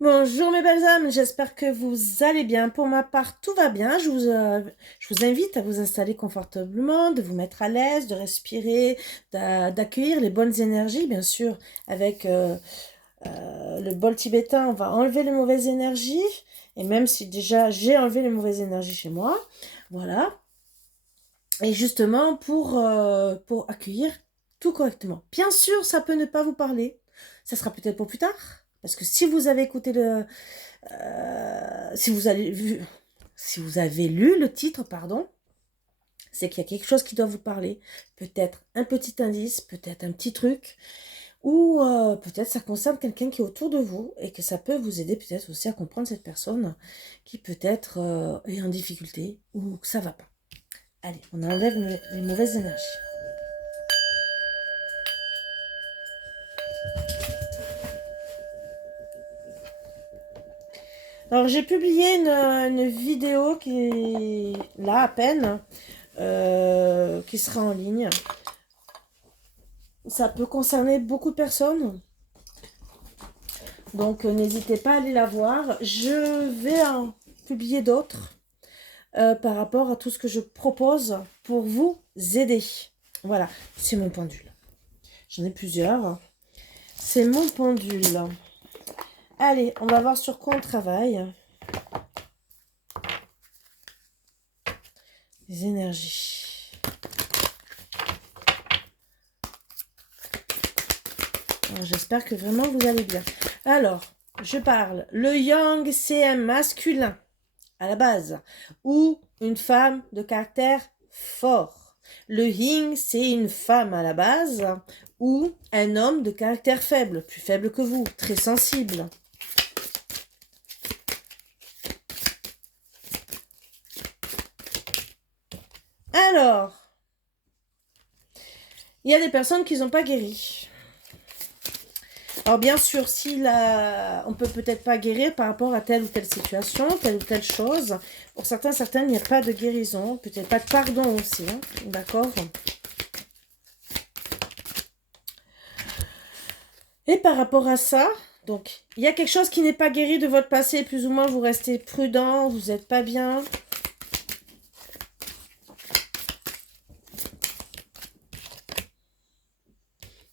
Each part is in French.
Bonjour mes belles âmes, j'espère que vous allez bien. Pour ma part, tout va bien. Je vous invite à vous installer confortablement, de vous mettre à l'aise, de respirer, d'accueillir les bonnes énergies, bien sûr. Avec le bol tibétain, on va enlever les mauvaises énergies. Et même si déjà j'ai enlevé les mauvaises énergies chez moi, voilà. Et justement pour accueillir tout correctement. Bien sûr, ça peut ne pas vous parler. Ça sera peut-être pour plus tard. Parce que si vous avez écouté si vous avez lu le titre, pardon, c'est qu'il y a quelque chose qui doit vous parler. Peut-être un petit indice, peut-être un petit truc, ou peut-être ça concerne quelqu'un qui est autour de vous et que ça peut vous aider peut-être aussi à comprendre cette personne qui peut-être est en difficulté ou que ça va pas. Allez, on enlève les mauvaises énergies. Alors j'ai publié une vidéo qui est là à peine, qui sera en ligne. Ça peut concerner beaucoup de personnes, donc n'hésitez pas à aller la voir. Je vais en publier d'autres par rapport à tout ce que je propose pour vous aider. Voilà, c'est mon pendule. J'en ai plusieurs. C'est mon pendule. Allez, on va voir sur quoi on travaille. Les énergies. J'espère que vraiment vous allez bien. Alors, je parle. Le yang, c'est un masculin à la base, ou une femme de caractère fort. Le yin, c'est une femme à la base, ou un homme de caractère faible, plus faible que vous, très sensible. Alors, il y a des personnes qui n'ont pas guéri. Alors bien sûr, on peut peut-être pas guérir par rapport à telle ou telle situation, telle ou telle chose. Pour certains, certaines, il n'y a pas de guérison, peut-être pas de pardon aussi, hein, d'accord? Et par rapport à ça, donc, il y a quelque chose qui n'est pas guéri de votre passé, plus ou moins vous restez prudent, vous n'êtes pas bien.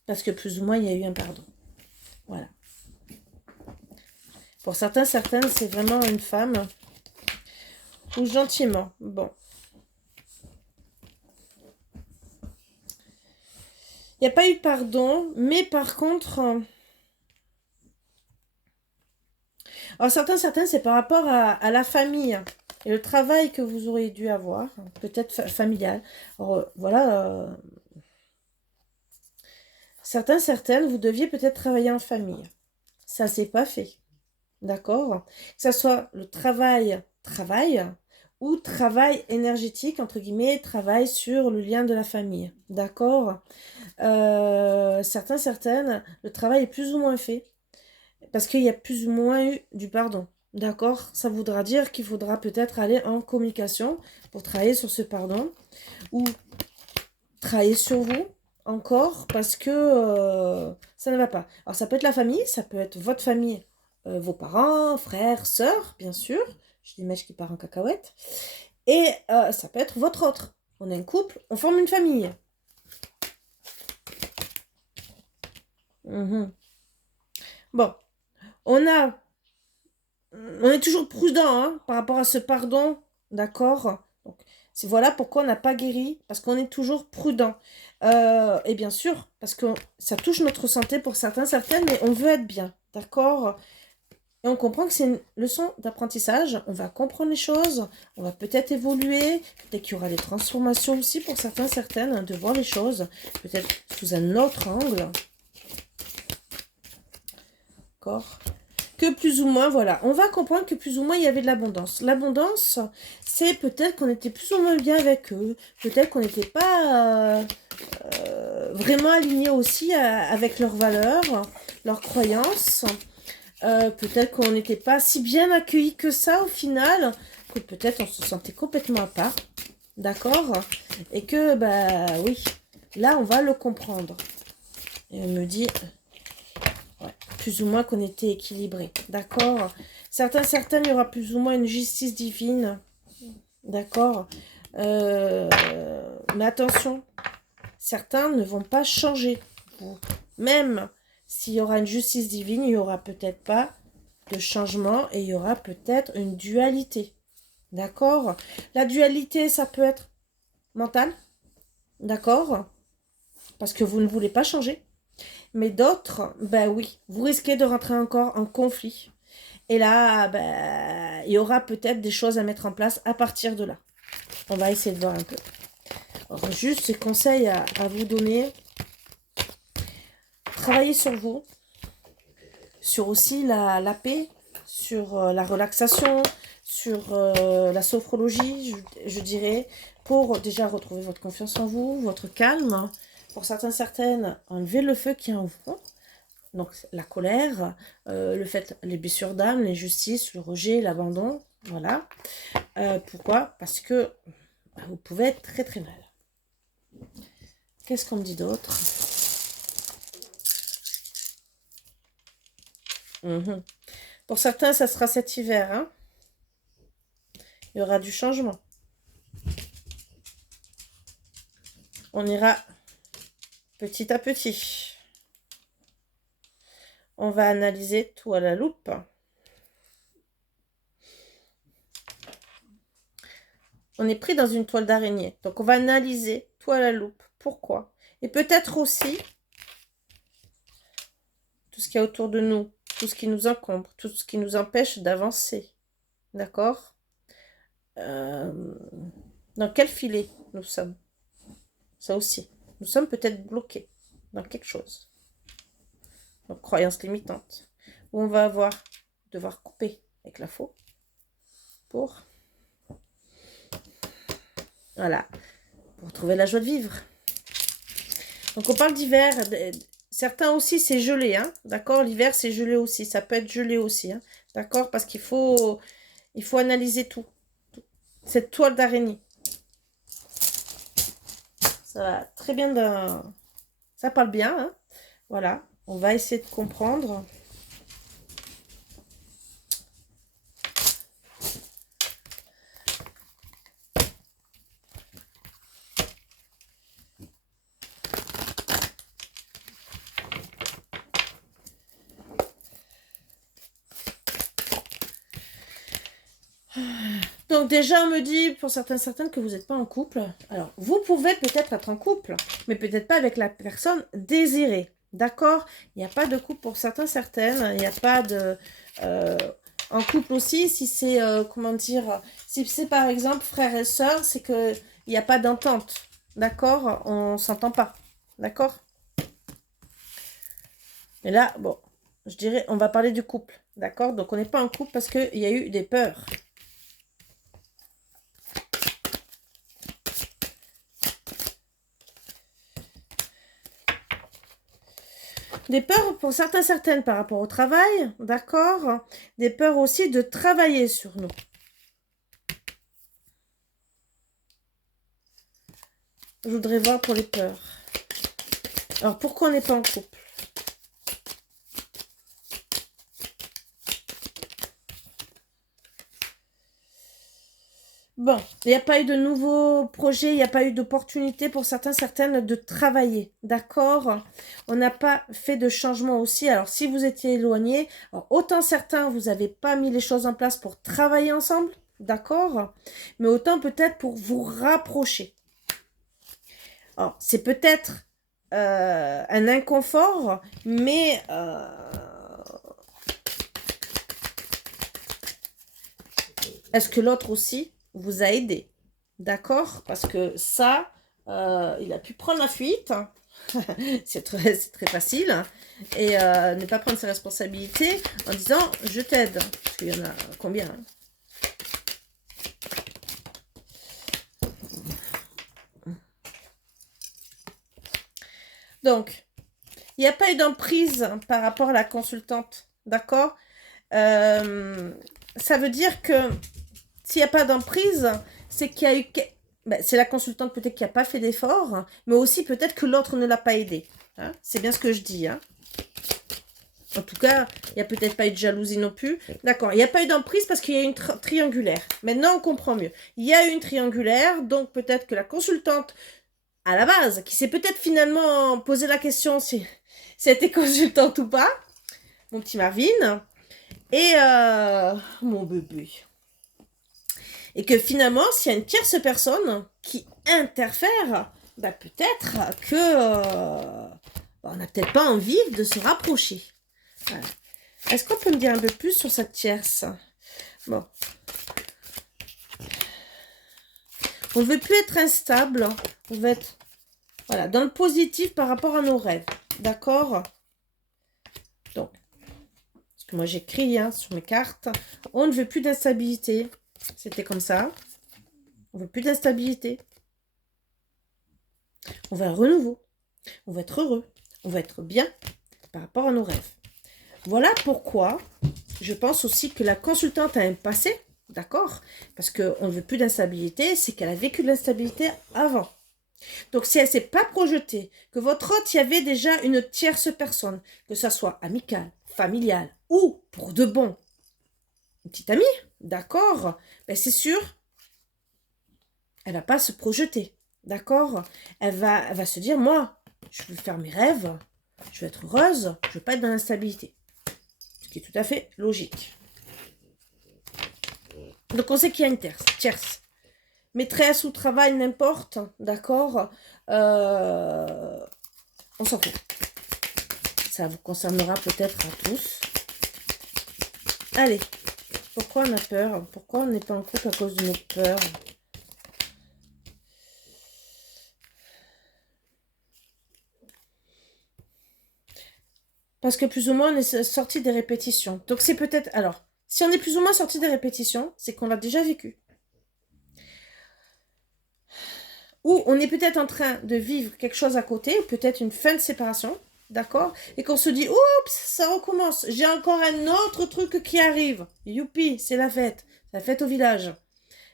Parce que plus ou moins, il y a eu un pardon. Voilà. Pour certains, certaines, c'est vraiment une femme. Ou gentiment. Bon. Il n'y a pas eu de pardon, mais par contre... Alors certains, certaines, c'est par rapport à la famille et le travail que vous auriez dû avoir, peut-être familial. Alors, voilà. Certains, certaines, vous deviez peut-être travailler en famille. Ça s'est pas fait. D'accord? Que ce soit le travail ou travail énergétique, entre guillemets, travail sur le lien de la famille. D'accord? Certains, certaines, le travail est plus ou moins fait parce qu'il y a plus ou moins eu du pardon. D'accord? Ça voudra dire qu'il faudra peut-être aller en communication pour travailler sur ce pardon ou travailler sur vous encore parce que ça ne va pas. Alors ça peut être la famille, ça peut être votre famille, vos parents, frères, sœurs, bien sûr. Je dis mèche qui part en cacahuète. Et ça peut être votre autre. On est un couple, on forme une famille. Mhm. Bon, on est toujours prudent hein, par rapport à ce pardon, d'accord? Donc, voilà pourquoi on n'a pas guéri, parce qu'on est toujours prudent. Et bien sûr, parce que ça touche notre santé pour certains, certaines, mais on veut être bien, d'accord? Et on comprend que c'est une leçon d'apprentissage, on va comprendre les choses, on va peut-être évoluer, peut-être qu'il y aura des transformations aussi pour certains, certaines, hein, de voir les choses, peut-être sous un autre angle. D'accord? Que plus ou moins, voilà, on va comprendre que plus ou moins il y avait de l'abondance. L'abondance, c'est peut-être qu'on était plus ou moins bien avec eux, peut-être qu'on n'était pas vraiment aligné aussi avec leurs valeurs, leurs croyances. Peut-être qu'on n'était pas si bien accueillis que ça au final, que peut-être on se sentait complètement à part, d'accord? Et que, bah oui, là on va le comprendre. Et on me dit, ouais. plus ou moins qu'on était équilibré. D'accord? Certaines, il y aura plus ou moins une justice divine. D'accord? Mais attention, certains ne vont pas changer. Même s'il y aura une justice divine, il n'y aura peut-être pas de changement et il y aura peut-être une dualité. D'accord? La dualité, ça peut être mentale. D'accord? Parce que vous ne voulez pas changer. Mais d'autres, ben oui, vous risquez de rentrer encore en conflit. Et là, ben, il y aura peut-être des choses à mettre en place à partir de là. On va essayer de voir un peu. Alors, juste ces conseils à vous donner. Travaillez sur vous. Sur aussi la paix. Sur la relaxation. Sur la sophrologie, je dirais. Pour déjà retrouver votre confiance en vous, votre calme. Pour certaines, enlevez le feu qui est en vous. Donc la colère, le fait, les blessures d'âme, l'injustice, le rejet, l'abandon, voilà. Pourquoi? Parce que vous pouvez être très très mal. Qu'est-ce qu'on me dit d'autre? Pour certains, ça sera cet hiver. Hein, il y aura du changement. On ira petit à petit. On va analyser tout à la loupe. On est pris dans une toile d'araignée. Donc, on va analyser tout à la loupe. Pourquoi? Et peut-être aussi tout ce qu'il y a autour de nous, tout ce qui nous encombre, tout ce qui nous empêche d'avancer. D'accord? Dans quel filet nous sommes? Ça aussi. Nous sommes peut-être bloqués dans quelque chose. Donc, croyance limitante. Où on va devoir couper avec la faux pour... Voilà. Pour trouver la joie de vivre. Donc, on parle d'hiver. Certains aussi, c'est gelé. Hein, d'accord? L'hiver, c'est gelé aussi. Ça peut être gelé aussi. Hein, d'accord? Parce qu'il faut analyser tout. Cette toile d'araignée. Ça va très bien. Ça parle bien. Hein, voilà. On va essayer de comprendre. Donc déjà, on me dit, pour certaines, que vous n'êtes pas en couple. Alors, vous pouvez peut-être être en couple, mais peut-être pas avec la personne désirée. D'accord? Il n'y a pas de couple pour certaines. Il n'y a pas de... en couple aussi, si c'est, comment dire, si c'est par exemple frère et sœur, c'est qu'il n'y a pas d'entente. D'accord? On ne s'entend pas. D'accord? Mais là, bon, je dirais, on va parler du couple. D'accord? Donc, on n'est pas en couple parce qu'il y a eu des peurs. Des peurs pour certaines par rapport au travail, d'accord? Des peurs aussi de travailler sur nous. Je voudrais voir pour les peurs. Alors, pourquoi on n'est pas en couple? Bon, il n'y a pas eu de nouveaux projets, il n'y a pas eu d'opportunité pour certaines de travailler, d'accord? On n'a pas fait de changement aussi. Alors, si vous étiez éloignés, autant certains, vous n'avez pas mis les choses en place pour travailler ensemble, d'accord? Mais autant peut-être pour vous rapprocher. Alors, c'est peut-être un inconfort, mais... est-ce que l'autre aussi vous a aidé? D'accord? Parce que ça, il a pu prendre la fuite. C'est très facile. Et ne pas prendre ses responsabilités en disant « je t'aide ». Parce qu'il y en a combien? Hein? Donc, il n'y a pas eu d'emprise par rapport à la consultante. D'accord? Ça veut dire que s'il n'y a pas d'emprise, c'est qu'il y a eu... Ben, c'est la consultante peut-être qui n'a pas fait d'effort, mais aussi peut-être que l'autre ne l'a pas aidé. Hein, c'est bien ce que je dis. Hein. En tout cas, il n'y a peut-être pas eu de jalousie non plus. D'accord, il n'y a pas eu d'emprise parce qu'il y a eu une triangulaire. Maintenant, on comprend mieux. Il y a eu une triangulaire, donc peut-être que la consultante, à la base, qui s'est peut-être finalement posé la question si c'était consultante ou pas, mon petit Marvin, et mon bébé. Et que finalement, s'il y a une tierce personne qui interfère, bah peut-être que on n'a peut-être pas envie de se rapprocher. Voilà. Est-ce qu'on peut me dire un peu plus sur cette tierce? Bon. On ne veut plus être instable. On veut être voilà, dans le positif par rapport à nos rêves. D'accord? Donc, parce que moi j'écris sur mes cartes. On ne veut plus d'instabilité. C'était comme ça. On ne veut plus d'instabilité. On veut un renouveau. On veut être heureux. On veut être bien par rapport à nos rêves. Voilà pourquoi je pense aussi que la consultante a un passé, d'accord? Parce qu'on ne veut plus d'instabilité, c'est qu'elle a vécu de l'instabilité avant. Donc si elle ne s'est pas projetée, que votre hôte, il y avait déjà une tierce personne, que ça soit amicale, familiale ou pour de bon, une petite amie, d'accord? Ben c'est sûr, elle ne va pas se projeter, d'accord? Elle va se dire, moi, je veux faire mes rêves, je veux être heureuse, je ne veux pas être dans l'instabilité. Ce qui est tout à fait logique. Donc on sait qu'il y a une tierce. Maîtresse ou travail, n'importe, d'accord, on s'en fout. Ça vous concernera peut-être à tous. Allez, pourquoi on a peur? Pourquoi on n'est pas en couple à cause de nos peurs? Parce que plus ou moins on est sorti des répétitions. Donc c'est peut-être... Alors, si on est plus ou moins sorti des répétitions, c'est qu'on l'a déjà vécu. Ou on est peut-être en train de vivre quelque chose à côté, peut-être une fin de séparation, d'accord? Et qu'on se dit, oups, ça recommence, j'ai encore un autre truc qui arrive. Youpi, c'est la fête au village.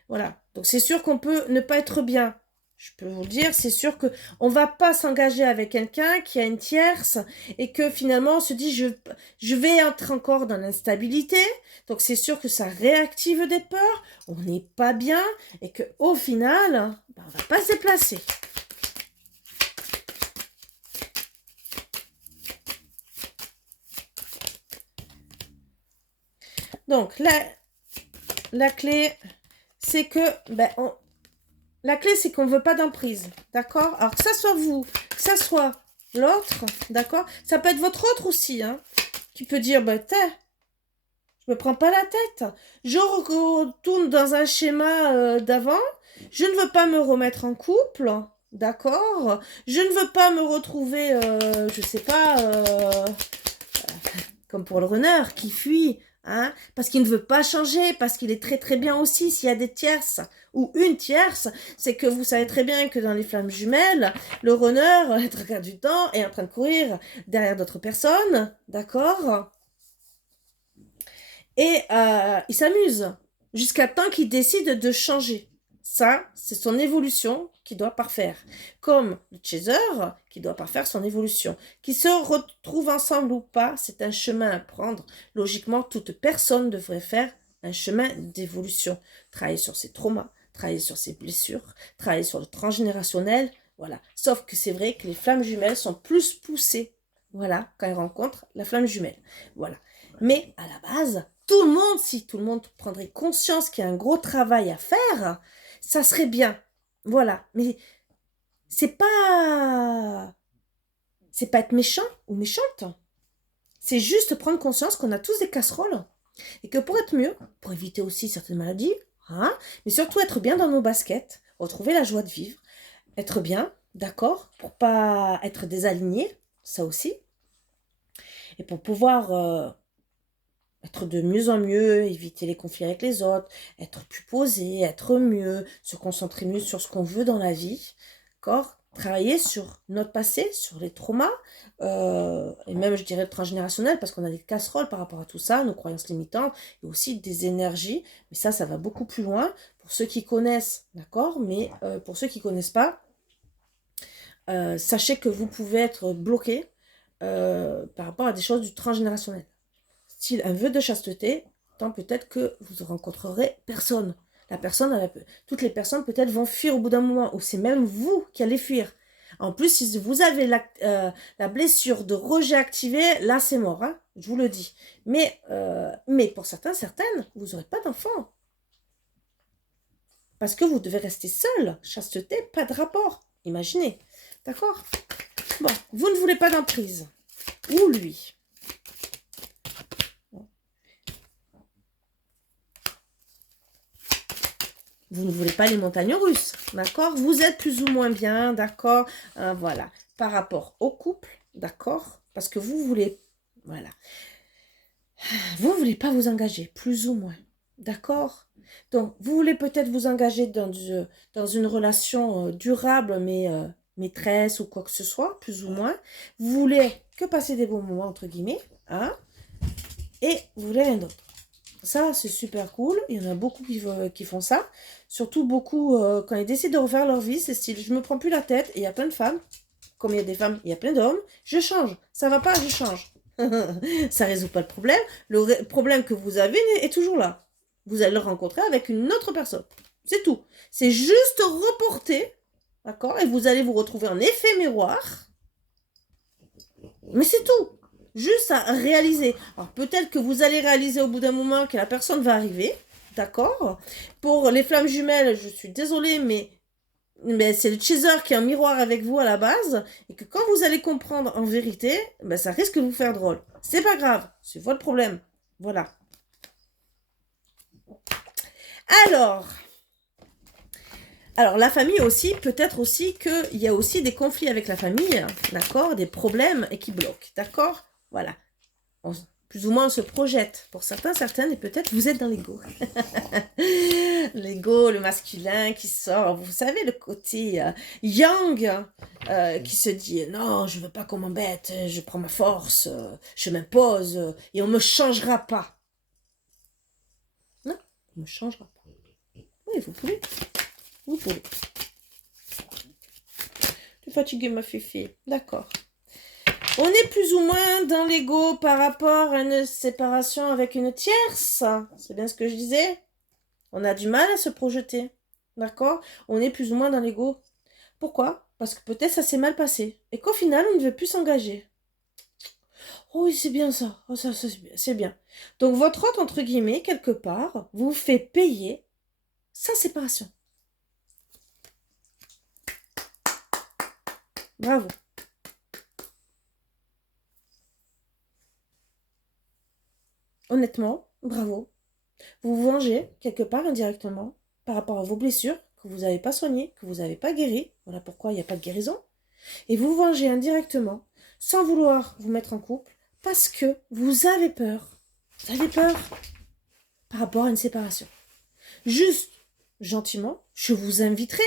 Voilà, donc c'est sûr qu'on peut ne pas être bien. Je peux vous le dire, c'est sûr qu'on ne va pas s'engager avec quelqu'un qui a une tierce et que finalement on se dit je vais entrer encore dans l'instabilité. Donc c'est sûr que ça réactive des peurs, on n'est pas bien et qu'au final, on ne va pas se déplacer. Donc la clé, c'est que la clé, c'est qu'on ne veut pas d'emprise, d'accord? Alors, que ça soit vous, que ça soit l'autre, d'accord? Ça peut être votre autre aussi, qui peut dire, je me prends pas la tête. Je retourne dans un schéma d'avant. Je ne veux pas me remettre en couple, d'accord? Je ne veux pas me retrouver, je sais pas, comme pour le runner, qui fuit. Parce qu'il ne veut pas changer, parce qu'il est très très bien aussi s'il y a des tierces ou une tierce, c'est que vous savez très bien que dans les flammes jumelles, le runner, le trois quarts du temps, est en train de courir derrière d'autres personnes, d'accord? Et il s'amuse jusqu'à temps qu'il décide de changer. Ça, c'est son évolution qui doit parfaire. Comme le chaser qui doit parfaire son évolution. Qu'ils se retrouvent ensemble ou pas, c'est un chemin à prendre. Logiquement, toute personne devrait faire un chemin d'évolution. Travailler sur ses traumas, travailler sur ses blessures, travailler sur le transgénérationnel. Voilà. Sauf que c'est vrai que les flammes jumelles sont plus poussées. Voilà, quand elles rencontrent la flamme jumelle. Voilà. Mais à la base, tout le monde, si tout le monde prendrait conscience qu'il y a un gros travail à faire, ça serait bien. Voilà. Mais c'est pas être méchant ou méchante. C'est juste prendre conscience qu'on a tous des casseroles et que pour être mieux, pour éviter aussi certaines maladies, mais surtout être bien dans nos baskets, retrouver la joie de vivre, être bien, d'accord, pour pas être désaligné, ça aussi, et pour pouvoir être de mieux en mieux, éviter les conflits avec les autres, être plus posé, être mieux, se concentrer mieux sur ce qu'on veut dans la vie, d'accord? Travailler sur notre passé, sur les traumas, et même je dirais le transgénérationnel, parce qu'on a des casseroles par rapport à tout ça, nos croyances limitantes, et aussi des énergies, mais ça va beaucoup plus loin, pour ceux qui connaissent, d'accord? Mais pour ceux qui ne connaissent pas, sachez que vous pouvez être bloqué par rapport à des choses du transgénérationnel. Style un vœu de chasteté, tant peut-être que vous ne rencontrerez personne. La personne, toutes les personnes peut-être vont fuir au bout d'un moment, ou c'est même vous qui allez fuir. En plus, si vous avez la blessure de rejet activée, là c'est mort, hein, je vous le dis. Mais pour certaines, vous n'aurez pas d'enfant. Parce que vous devez rester seul. Chasteté, pas de rapport. Imaginez. D'accord? Bon, vous ne voulez pas d'emprise. Ou lui. Vous ne voulez pas les montagnes russes. D'accord? Vous êtes plus ou moins bien. D'accord? Voilà. Par rapport au couple. D'accord? Parce que vous voulez... Voilà. Vous ne voulez pas vous engager. Plus ou moins. D'accord? Donc, vous voulez peut-être vous engager dans une relation durable, mais maîtresse ou quoi que ce soit, plus ou moins. Vous voulez que passer des bons moments, entre guillemets, hein, et vous voulez rien d'autre. Ça, c'est super cool. Il y en a beaucoup qui font ça. Surtout beaucoup, quand ils décident de refaire leur vie, c'est style, je me prends plus la tête, et il y a plein de femmes. Comme il y a des femmes, il y a plein d'hommes. Je change. Ça va pas, je change. Ça résout pas le problème. Le problème que vous avez est toujours là. Vous allez le rencontrer avec une autre personne. C'est tout. C'est juste reporté. D'accord? Et vous allez vous retrouver en effet miroir. Mais c'est tout. Juste à réaliser. Alors peut-être que vous allez réaliser au bout d'un moment que la personne va arriver. D'accord? Pour les flammes jumelles, je suis désolée, mais c'est le chaser qui est en miroir avec vous à la base. Et que quand vous allez comprendre en vérité, ça risque de vous faire drôle. C'est pas grave. C'est votre problème. Voilà. Alors, la famille aussi, peut-être aussi qu'il y a aussi des conflits avec la famille, d'accord, des problèmes et qui bloquent, d'accord. Voilà. Plus ou moins on se projette pour certaines, et peut-être vous êtes dans l'ego. L'ego, le masculin qui sort, vous savez, le côté yang qui se dit non, je veux pas qu'on m'embête, je prends ma force, je m'impose et on me changera pas. Non, on me changera pas. Oui, vous pouvez. Vous pouvez. Tu es fatiguée, ma fifi. D'accord. On est plus ou moins dans l'ego par rapport à une séparation avec une tierce. C'est bien ce que je disais. On a du mal à se projeter. D'accord? On est plus ou moins dans l'ego. Pourquoi? Parce que peut-être ça s'est mal passé. Et qu'au final, on ne veut plus s'engager. Oh oui, c'est bien ça. Oh, ça c'est bien. Donc, votre hôte, entre guillemets, quelque part, vous fait payer sa séparation. Bravo. Honnêtement, bravo. Vous vous vengez quelque part indirectement par rapport à vos blessures que vous n'avez pas soignées, que vous n'avez pas guéries. Voilà pourquoi il n'y a pas de guérison. Et vous vous vengez indirectement sans vouloir vous mettre en couple parce que vous avez peur. Vous avez peur par rapport à une séparation. Juste, gentiment, je vous inviterai,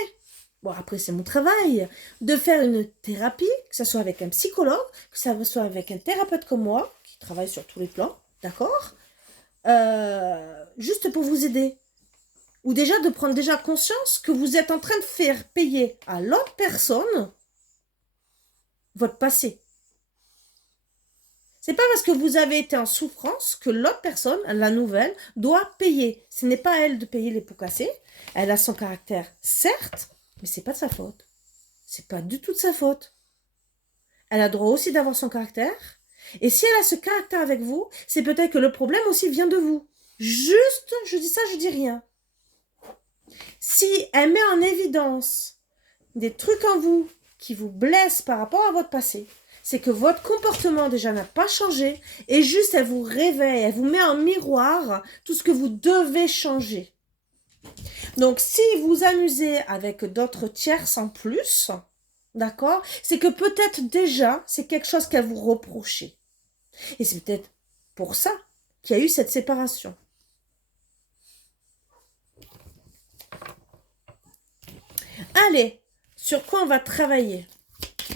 bon après c'est mon travail, de faire une thérapie, que ce soit avec un psychologue, que ce soit avec un thérapeute comme moi, qui travaille sur tous les plans, d'accord, juste pour vous aider. Ou déjà de prendre déjà conscience que vous êtes en train de faire payer à l'autre personne votre passé. C'est pas parce que vous avez été en souffrance que l'autre personne, la nouvelle, doit payer. Ce n'est pas à elle de payer les pots cassés. Elle a son caractère, certes, mais c'est pas de sa faute. C'est pas du tout de sa faute. Elle a droit aussi d'avoir son caractère. Et si elle a ce caractère avec vous, c'est peut-être que le problème aussi vient de vous. Juste, je dis ça, je dis rien. Si elle met en évidence des trucs en vous qui vous blessent par rapport à votre passé, c'est que votre comportement déjà n'a pas changé et juste elle vous réveille, elle vous met en miroir tout ce que vous devez changer. Donc si vous amusez avec d'autres tierces en plus, d'accord, c'est que peut-être déjà c'est quelque chose qu'elle vous reprochait. Et c'est peut-être pour ça qu'il y a eu cette séparation. Allez, sur quoi on va travailler?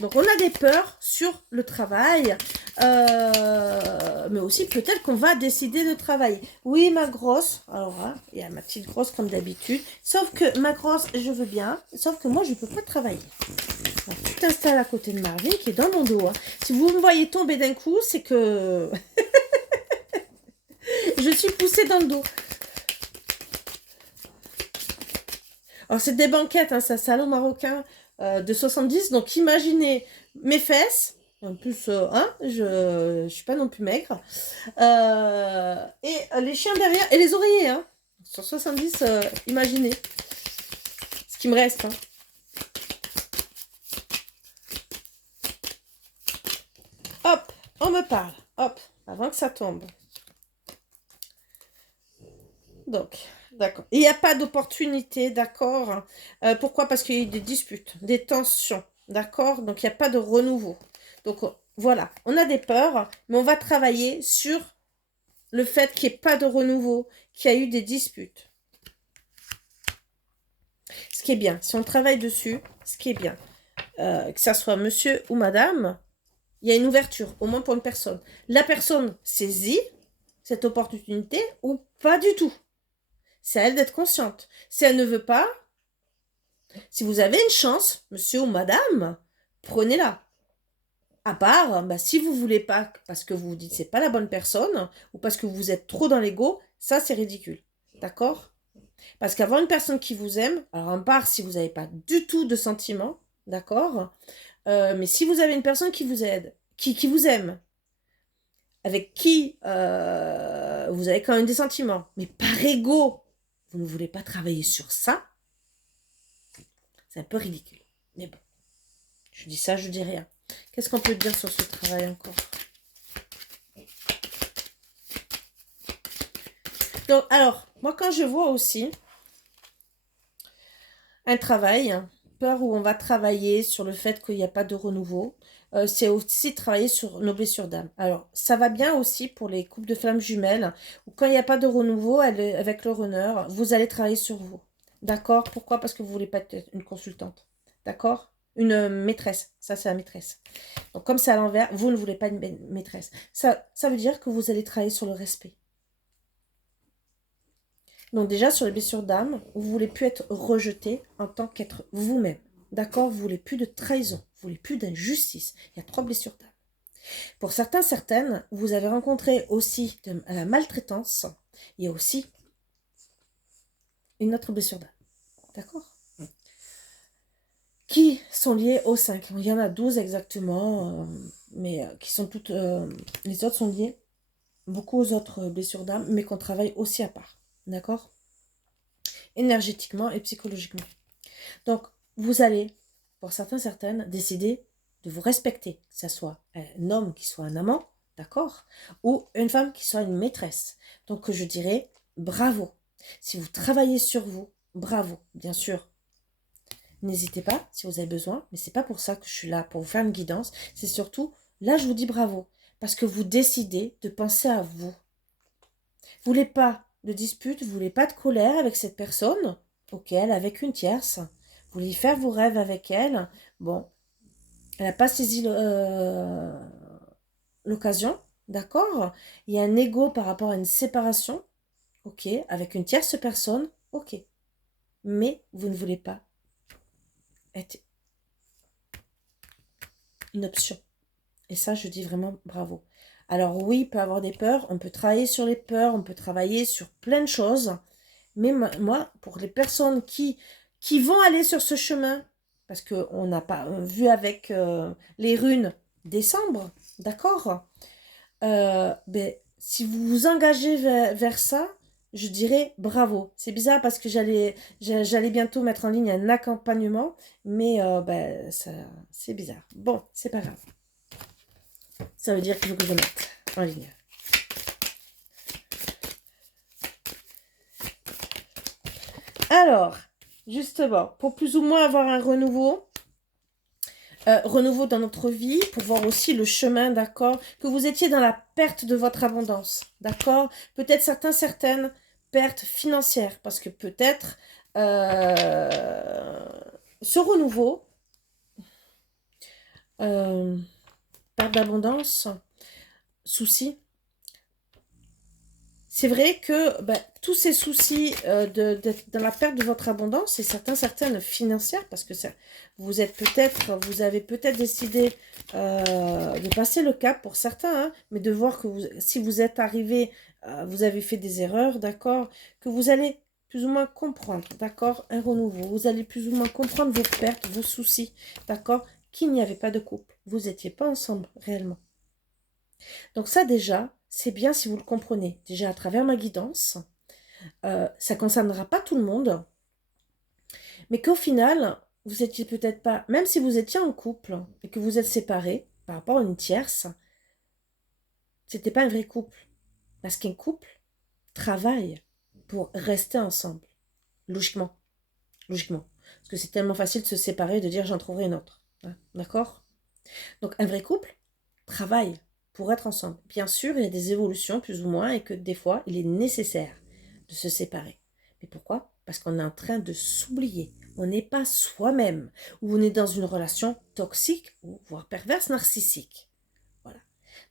Donc, on a des peurs sur le travail, mais aussi peut-être qu'on va décider de travailler. Oui, ma grosse, alors là, il y a ma petite grosse comme d'habitude, sauf que ma grosse, je veux bien, sauf que moi, je ne peux pas travailler. Donc, installe à côté de Marvin, qui est dans mon dos. Hein. Si vous me voyez tomber d'un coup, c'est que je suis poussée dans le dos. Alors, c'est des banquettes, hein, c'est un salon marocain de 70. Donc, imaginez mes fesses. En plus, hein, je suis pas non plus maigre. Et les chiens derrière. Et les oreillers. Hein. Sur 70, imaginez. Ce qui me reste. Hein. Hop, on me parle. Hop, avant que ça tombe. Donc, d'accord. Il n'y a pas d'opportunité, d'accord. Pourquoi? Parce qu'il y a eu des disputes, des tensions, d'accord. Donc, il n'y a pas de renouveau. Donc, voilà, on a des peurs, mais on va travailler sur le fait qu'il n'y ait pas de renouveau, qu'il y a eu des disputes. Ce qui est bien, si on travaille dessus, ce qui est bien, que ça soit monsieur ou madame, il y a une ouverture, au moins pour une personne. La personne saisit cette opportunité ou pas du tout. C'est à elle d'être consciente. Si elle ne veut pas, si vous avez une chance, monsieur ou madame, prenez-la. À part, bah, si vous voulez pas, parce que vous vous dites c'est pas la bonne personne, ou parce que vous êtes trop dans l'ego, ça c'est ridicule. D'accord? Parce qu'avoir une personne qui vous aime, alors à part si vous n'avez pas du tout de sentiments, d'accord? Mais si vous avez une personne qui vous aide, qui vous aime, avec qui vous avez quand même des sentiments, mais par ego, vous ne voulez pas travailler sur ça, c'est un peu ridicule. Mais bon, je dis ça, je dis rien. Qu'est-ce qu'on peut dire sur ce travail encore? Donc, alors, moi quand je vois aussi un travail, peur où on va travailler sur le fait qu'il n'y a pas de renouveau, c'est aussi travailler sur nos blessures d'âme. Alors, ça va bien aussi pour les couples de flammes jumelles, où quand il n'y a pas de renouveau avec le runner, vous allez travailler sur vous. D'accord? Pourquoi? Parce que vous ne voulez pas être une consultante. D'accord? Une maîtresse. Ça, c'est la maîtresse. Donc, comme c'est à l'envers, vous ne voulez pas une maîtresse. Ça veut dire que vous allez travailler sur le respect. Donc déjà, sur les blessures d'âme, vous ne voulez plus être rejeté en tant qu'être vous-même. D'accord? Vous ne voulez plus de trahison. Vous ne voulez plus d'injustice. Il y a 3 blessures d'âme. Pour certains, certaines, vous avez rencontré aussi de la maltraitance. Il y a aussi une autre blessure d'âme. D'accord? Qui sont liées aux 5. Il y en a 12 exactement, mais qui sont toutes... les autres sont liées beaucoup aux autres blessures d'âme, mais qu'on travaille aussi à part. D'accord? Énergétiquement et psychologiquement. Donc, vous allez, pour certains, certaines, décider de vous respecter, que ce soit un homme qui soit un amant, d'accord, ou une femme qui soit une maîtresse. Donc, je dirais bravo. Si vous travaillez sur vous, bravo, bien sûr. N'hésitez pas si vous avez besoin, mais c'est pas pour ça que je suis là, pour vous faire une guidance. C'est surtout, là, je vous dis bravo, parce que vous décidez de penser à vous. Vous voulez pas de dispute, vous voulez pas de colère avec cette personne, ok, avec une tierce. Vous voulez faire vos rêves avec elle. Bon, elle n'a pas saisi l'occasion, d'accord? Il y a un ego par rapport à une séparation, ok, avec une tierce personne, ok. Mais vous ne voulez pas être une option. Et ça, je dis vraiment bravo. Alors oui, il peut y avoir des peurs, on peut travailler sur les peurs, on peut travailler sur plein de choses. Mais moi, pour les personnes qui vont aller sur ce chemin, parce qu'on n'a pas vu avec les runes décembre, d'accord? Ben, si vous vous engagez vers ça, je dirais bravo. C'est bizarre parce que j'allais bientôt mettre en ligne un accompagnement, mais ben, c'est bizarre. Bon, c'est pas grave. Ça veut dire qu'il faut que je mette en ligne. Alors, justement, pour plus ou moins avoir un renouveau dans notre vie, pour voir aussi le chemin, d'accord, que vous étiez dans la perte de votre abondance, d'accord, peut-être certaines pertes financières, parce que peut-être ce renouveau, perte d'abondance, soucis, c'est vrai que tous ces soucis dans la perte de votre abondance, et certaines financières, parce que ça, vous avez peut-être décidé de passer le cap pour certains, hein, mais de voir que si vous êtes arrivé, vous avez fait des erreurs, d'accord, que vous allez plus ou moins comprendre, d'accord, un renouveau, vous allez plus ou moins comprendre vos pertes, vos soucis, d'accord, qu'il n'y avait pas de couple, vous n'étiez pas ensemble réellement. Donc ça déjà, c'est bien si vous le comprenez. Déjà à travers ma guidance, ça ne concernera pas tout le monde, mais qu'au final, vous étiez peut-être pas, même si vous étiez en couple et que vous êtes séparés par rapport à une tierce, c'était pas un vrai couple. Parce qu'un couple travaille pour rester ensemble. Logiquement. Logiquement. Parce que c'est tellement facile de se séparer et de dire j'en trouverai une autre. Hein, d'accord? Donc un vrai couple travaille pour être ensemble. Bien sûr, il y a des évolutions plus ou moins et que des fois, il est nécessaire de se séparer. Mais pourquoi? Parce qu'on est en train de s'oublier. On n'est pas soi-même. Ou on est dans une relation toxique, ou voire perverse, narcissique. Voilà.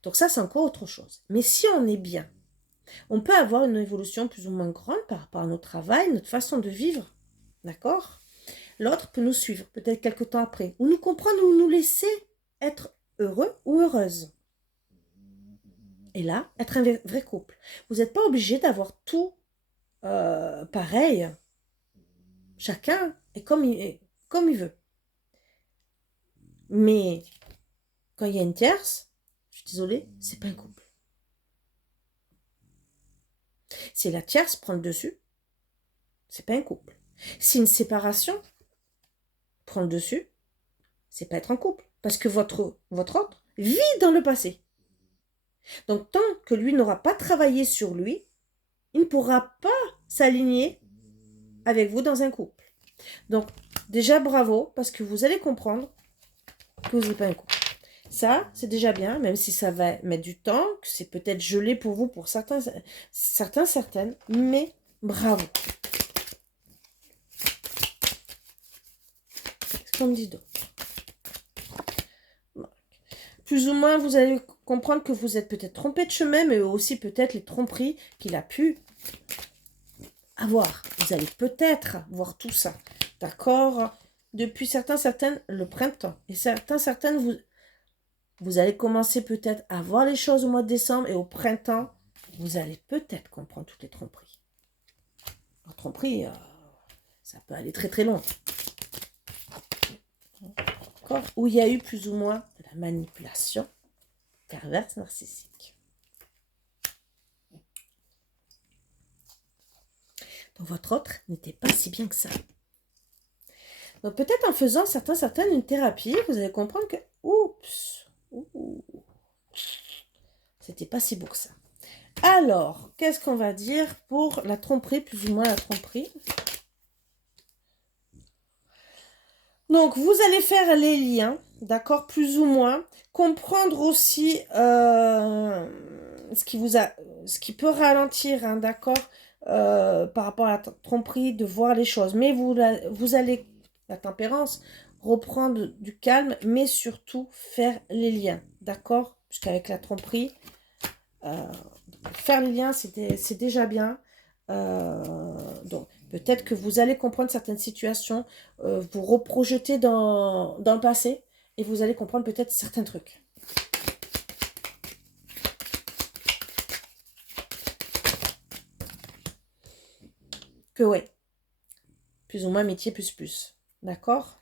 Donc ça, c'est encore autre chose. Mais si on est bien, on peut avoir une évolution plus ou moins grande par rapport à notre travail, notre façon de vivre. D'accord? L'autre peut nous suivre, peut-être quelque temps après, ou nous comprendre ou nous laisser être heureux ou heureuse. Et là, être un vrai couple. Vous n'êtes pas obligé d'avoir tout pareil. Chacun est comme il veut. Mais quand il y a une tierce, je suis désolée, c'est pas un couple. Si la tierce prend le dessus, c'est pas un couple. Si une séparation prend le dessus, c'est pas être en couple. Parce que votre autre vit dans le passé. Donc tant que lui n'aura pas travaillé sur lui, il ne pourra pas s'aligner avec vous dans un couple. Donc déjà bravo, parce que vous allez comprendre que vous n'êtes pas un couple. Ça, c'est déjà bien, même si ça va mettre du temps, que c'est peut-être gelé pour vous, pour certaines, mais bravo. Qu'est-ce qu'on me dit d'autre? Plus ou moins, vous allez comprendre que vous êtes peut-être trompé de chemin, mais aussi peut-être les tromperies qu'il a pu avoir. Vous allez peut-être voir tout ça, d'accord? Depuis certaines, le printemps. Et certaines, vous allez commencer peut-être à voir les choses au mois de décembre et au printemps, vous allez peut-être comprendre toutes les tromperies. En tromperie, ça peut aller très très loin. D'accord? Où il y a eu plus ou moins de la manipulation perverse narcissique. Donc votre autre n'était pas si bien que ça. Donc peut-être en faisant certaines une thérapie, vous allez comprendre que oups, c'était pas si beau que ça. Alors, qu'est-ce qu'on va dire pour la tromperie, plus ou moins la tromperie? Donc, vous allez faire les liens, d'accord, plus ou moins. Comprendre aussi ce qui peut ralentir, hein, d'accord, par rapport à la tromperie, de voir les choses. Mais vous allez, la tempérance, reprendre du calme, mais surtout faire les liens, d'accord? Puisqu'avec la tromperie, faire les liens, c'est déjà bien. Donc, peut-être que vous allez comprendre certaines situations, vous reprojeter dans le passé, et vous allez comprendre peut-être certains trucs. Que ouais, plus ou moins métier plus. D'accord?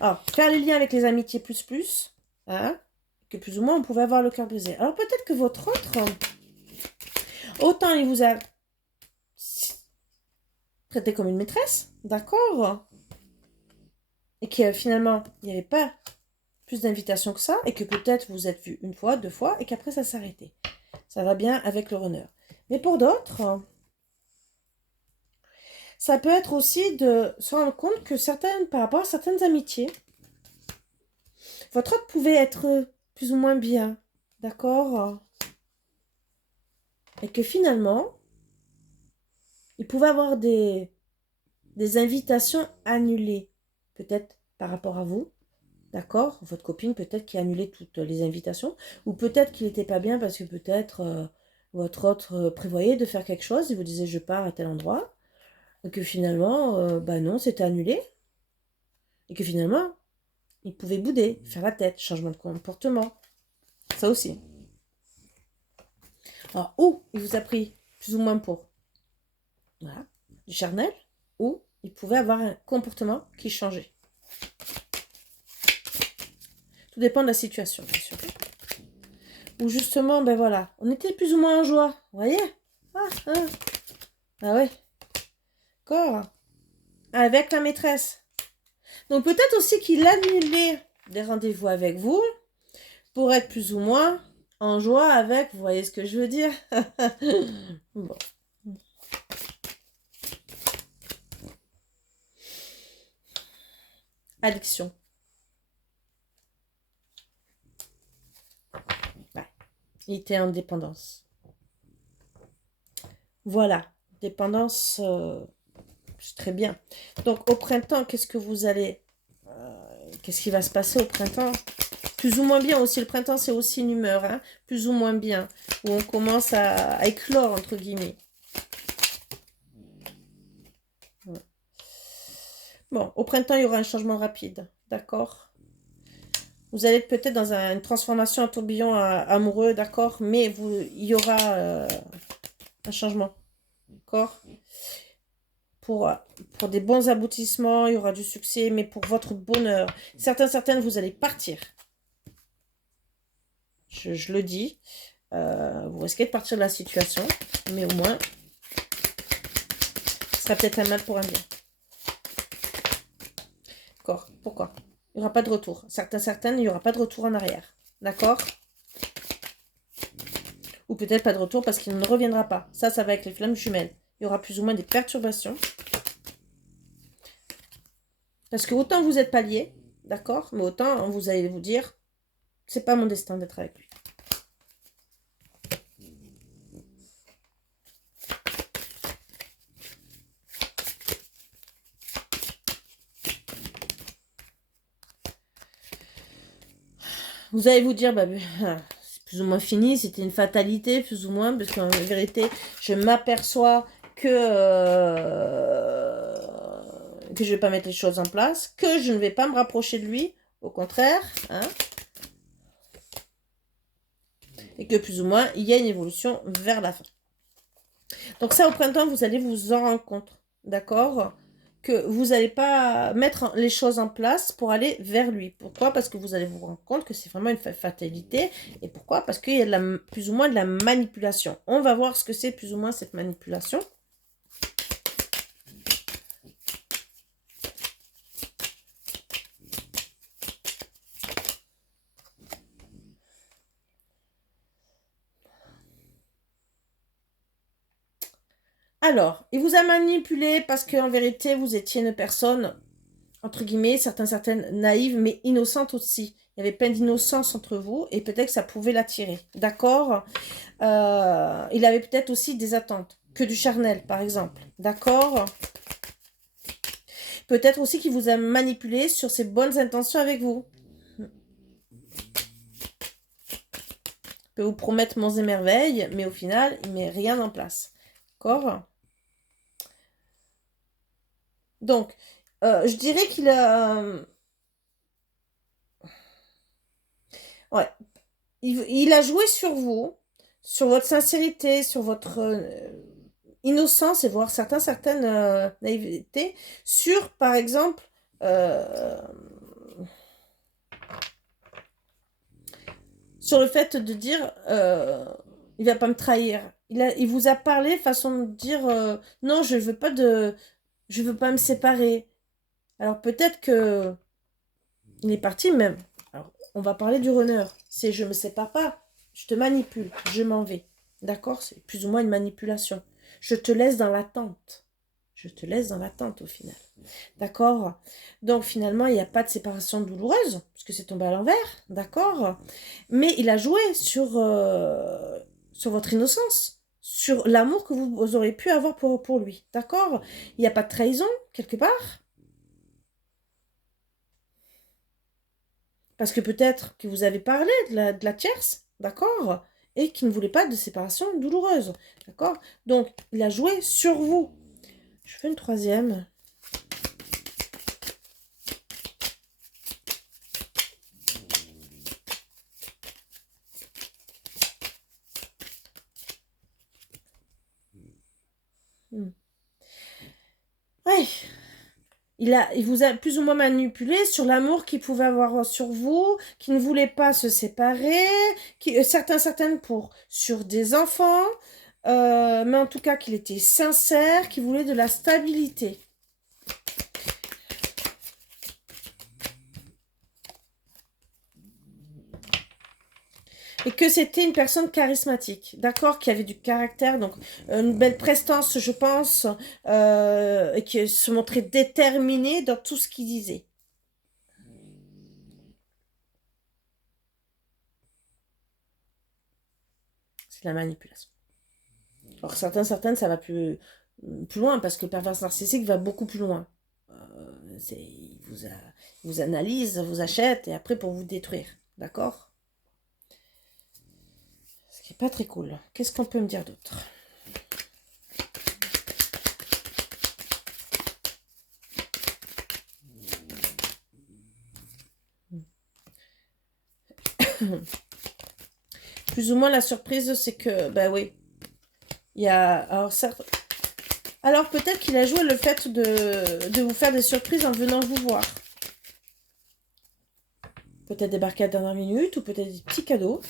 Alors, faire les liens avec les amitiés plus, hein, que plus ou moins on pouvait avoir le cœur brisé. Alors peut-être que votre autre, autant il vous a traité comme une maîtresse, d'accord? Et que finalement, il n'y avait pas plus d'invitations que ça, et que peut-être vous êtes vu une fois, deux fois, et qu'après ça s'est arrêté. Ça va bien avec le runner. Mais pour d'autres, ça peut être aussi de se rendre compte que par rapport à certaines amitiés, votre autre pouvait être plus ou moins bien, d'accord? Et que finalement, il pouvait avoir des invitations annulées, peut-être par rapport à vous, D'accord? Votre copine, peut-être, qui a annulé toutes les invitations. Ou peut-être qu'il n'était pas bien parce que peut-être votre autre prévoyait de faire quelque chose. Il vous disait, je pars à tel endroit. Et que finalement, bah non, c'était annulé. Et que finalement, il pouvait bouder, faire la tête, changement de comportement. Ça aussi. Alors, ou il vous a pris plus ou moins pour voilà, du charnel, ou il pouvait avoir un comportement qui changeait. Tout dépend de la situation, bien sûr. Ou justement, ben voilà, on était plus ou moins en joie, vous voyez? Ah ouais, d'accord. Avec la maîtresse. Donc peut-être aussi qu'il annulait des rendez-vous avec vous pour être plus ou moins en joie avec, vous voyez ce que je veux dire? Bon. Addiction. Ouais. Il était en dépendance. Voilà. Dépendance, c'est très bien. Donc au printemps, qu'est-ce que vous allez... qu'est-ce qui va se passer au printemps? Plus ou moins bien aussi. Le printemps, c'est aussi une humeur. Hein, plus ou moins bien. Où on commence à éclore, entre guillemets. Ouais. Bon, au printemps, il y aura un changement rapide. D'accord? Vous allez être peut-être dans une transformation, un tourbillon amoureux, d'accord? Mais il y aura un changement, d'accord? Pour, pour des bons aboutissements, il y aura du succès, mais pour votre bonheur. Certaines, vous allez partir. Je le dis. Vous risquez de partir de la situation, mais au moins, ce sera peut-être un mal pour un bien. D'accord? Pourquoi? Il n'y aura pas de retour. Certaines, il n'y aura pas de retour en arrière. D'accord? Ou peut-être pas de retour parce qu'il ne reviendra pas. Ça va avec les flammes jumelles. Il y aura plus ou moins des perturbations. Parce que autant vous êtes pas liés, d'accord? Mais autant vous allez vous dire, c'est pas mon destin d'être avec lui. Vous allez vous dire, bah, c'est plus ou moins fini, c'était une fatalité, plus ou moins, parce qu'en vérité, je m'aperçois que je vais pas mettre les choses en place, que je ne vais pas me rapprocher de lui, au contraire, hein, et que plus ou moins, il y a une évolution vers la fin. Donc ça, au printemps, vous allez vous en rendre compte, d'accord? Que vous n'allez pas mettre les choses en place pour aller vers lui. Pourquoi? Parce que vous allez vous rendre compte que c'est vraiment une fatalité. Et pourquoi? Parce qu'il y a plus ou moins de la manipulation. On va voir ce que c'est plus ou moins cette manipulation. Alors, il vous a manipulé parce qu'en vérité, vous étiez une personne, entre guillemets, certaines naïves, mais innocentes aussi. Il y avait plein d'innocence entre vous et peut-être que ça pouvait l'attirer. D'accord? Il avait peut-être aussi des attentes, que du charnel, par exemple. D'accord? Peut-être aussi qu'il vous a manipulé sur ses bonnes intentions avec vous. Il peut vous promettre monts et merveilles, mais au final, il ne met rien en place. D'accord? Donc, je dirais qu'il a... ouais. Il a joué sur vous, sur votre sincérité, sur votre innocence et voire certaines naïvetés, sur, par exemple, sur le fait de dire il va pas me trahir. Il vous a parlé façon de dire non, je veux pas me séparer. Alors peut-être que il est parti même. Alors, on va parler du runner. C'est je me sépare pas, je te manipule, je m'en vais. D'accord? C'est plus ou moins une manipulation. Je te laisse dans l'attente. Je te laisse dans l'attente au final. D'accord? Donc finalement, il n'y a pas de séparation douloureuse, puisque c'est tombé à l'envers. D'accord? Mais il a joué sur votre innocence, sur l'amour que vous aurez pu avoir pour lui. D'accord? Il n'y a pas de trahison, quelque part. Parce que peut-être que vous avez parlé de la tierce, d'accord? Et qui ne voulait pas de séparation douloureuse, d'accord? Donc, il a joué sur vous. Je fais une troisième. Ouais. Il vous a plus ou moins manipulé sur l'amour qu'il pouvait avoir sur vous, qui ne voulait pas se séparer, certaines sur des enfants, mais en tout cas qu'il était sincère, qu'il voulait de la stabilité. Et que c'était une personne charismatique, d'accord, qui avait du caractère, donc une belle prestance, je pense, et qui se montrait déterminé dans tout ce qu'il disait. C'est la manipulation. Alors certaines, ça va plus loin, parce que le pervers narcissique va beaucoup plus loin. Il vous analyse, vous achète, et après pour vous détruire, d'accord? Ce qui n'est pas très cool. Qu'est-ce qu'on peut me dire d'autre? Plus ou moins la surprise, c'est que, bah oui, il y a... Alors peut-être qu'il a joué le fait de vous faire des surprises en venant vous voir. Peut-être débarquer à la dernière minute, ou peut-être des petits cadeaux.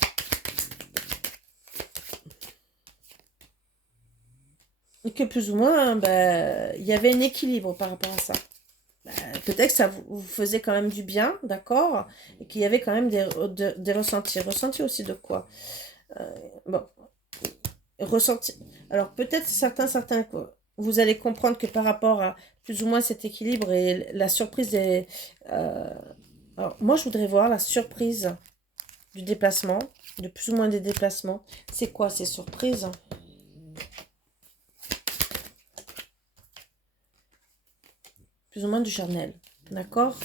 Et que plus ou moins, bah, il y avait un équilibre par rapport à ça. Bah, peut-être que ça vous faisait quand même du bien, d'accord? Et qu'il y avait quand même des ressentis. Ressentis aussi de quoi? Bon, ressentis. Alors peut-être certains, quoi. Vous allez comprendre que par rapport à plus ou moins cet équilibre et la surprise des... alors moi, je voudrais voir la surprise du déplacement, de plus ou moins des déplacements. C'est quoi ces surprises? Plus ou moins du charnel, d'accord?